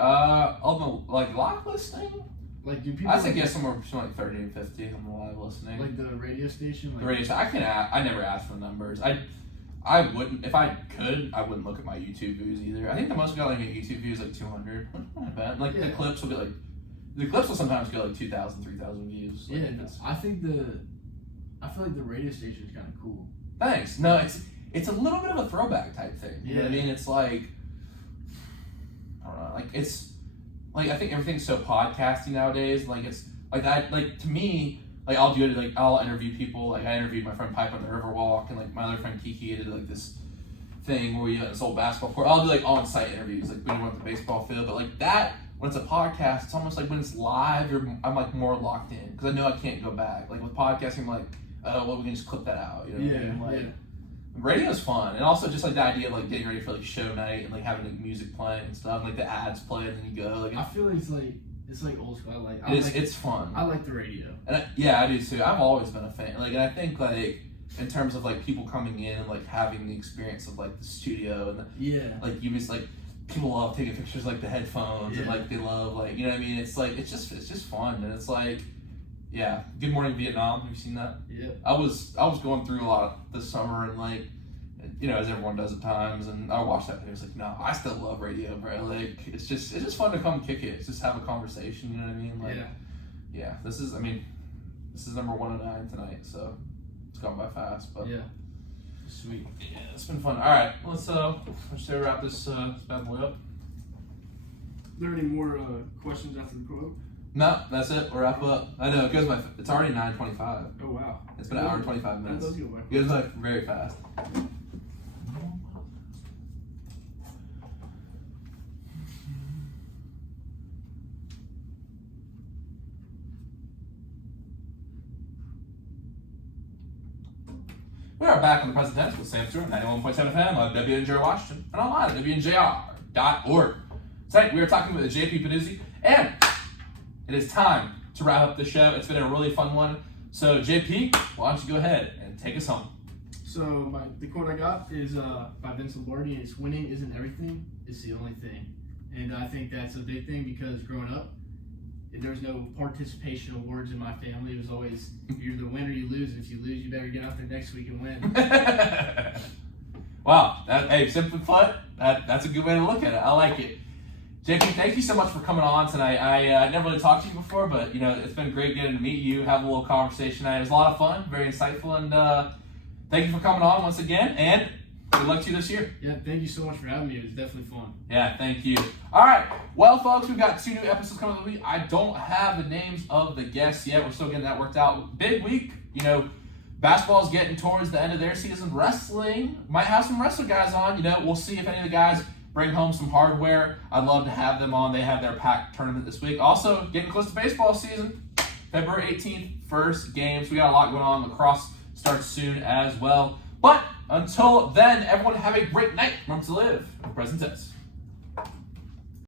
On the live listening. Like, do people? I think somewhere between 30 and 50 on the live listening. Like the radio station. The radio station. I never ask for the numbers. I wouldn't if I could. I wouldn't look at my YouTube views either. I think the most we got a YouTube views 200. Not bad. The clips will be the clips will sometimes get 2,000, 3,000 views. I feel like the radio station is kind of cool. Thanks. No, it's a little bit of a throwback type thing. You know what I mean? It's I don't know. It's I think everything's so podcasty nowadays. To me, I'll do it. I'll interview people. I interviewed my friend Pipe on the Riverwalk, and my other friend Kiki did this thing where we had this old basketball court. I'll do on-site interviews, when you went to the baseball field. But that, when it's a podcast, it's almost when it's live. I'm more locked in because I know I can't go back. With podcasting, we can just clip that out. You know what I mean? Radio's fun, and also just the idea of getting ready for show night and having music playing and stuff, the ads play and then you go. I feel it's old school. It's fun. I like the radio. And I do too. I've always been a fan. And I think in terms of people coming in and having the experience of the studio and you just people love taking pictures the headphones and they love you know what I mean. It's just fun, and it's Good Morning Vietnam. Have you seen that? Yeah. I was going through a lot this summer and as everyone does at times, and I watched that and it was no, I still love radio, bro. It's just fun to come kick it. It's just have a conversation, you know what I mean? This is number 109 tonight, so it's gone by fast, but sweet. Yeah, it's been fun. All right, let's say wrap this bad boy up. Are there any more questions after the quote? No, that's it. We'll wrap up. I know it's already 9:25. Oh wow! It's been an hour and 25 minutes. That does go by. It goes by very fast. We are back on the present tense with Sam Stewart, 91.7 FM on WNJR Washington, and online at WNJR.org. Tonight we are talking with JP Peduzzi, and it is time to wrap up the show. It's been a really fun one. So JP, why don't you go ahead and take us home? So the quote I got is by Vince Lombardi, and it's winning isn't everything, it's the only thing. And I think that's a big thing because growing up, there was no participation awards in my family. It was always, you either win or you lose. If you lose, you better get out there next week and win. Wow. Simply put, that's a good way to look at it. I like it. JP, thank you so much for coming on tonight. I never really talked to you before, but it's been great getting to meet you, have a little conversation tonight. It was a lot of fun, very insightful, and thank you for coming on once again, and good luck to you this year. Yeah, thank you so much for having me. It was definitely fun. Yeah, thank you. All right, well, folks, we've got 2 new episodes coming this week. I don't have the names of the guests yet. We're still getting that worked out. Big week, basketball's getting towards the end of their season. Wrestling might have some wrestler guys on. We'll see if any of the guys bring home some hardware. I'd love to have them on. They have their pack tournament this week. Also, getting close to baseball season. February 18th, first games. We got a lot going on. Lacrosse starts soon as well. But until then, everyone have a great night. Remember to live in the present tense.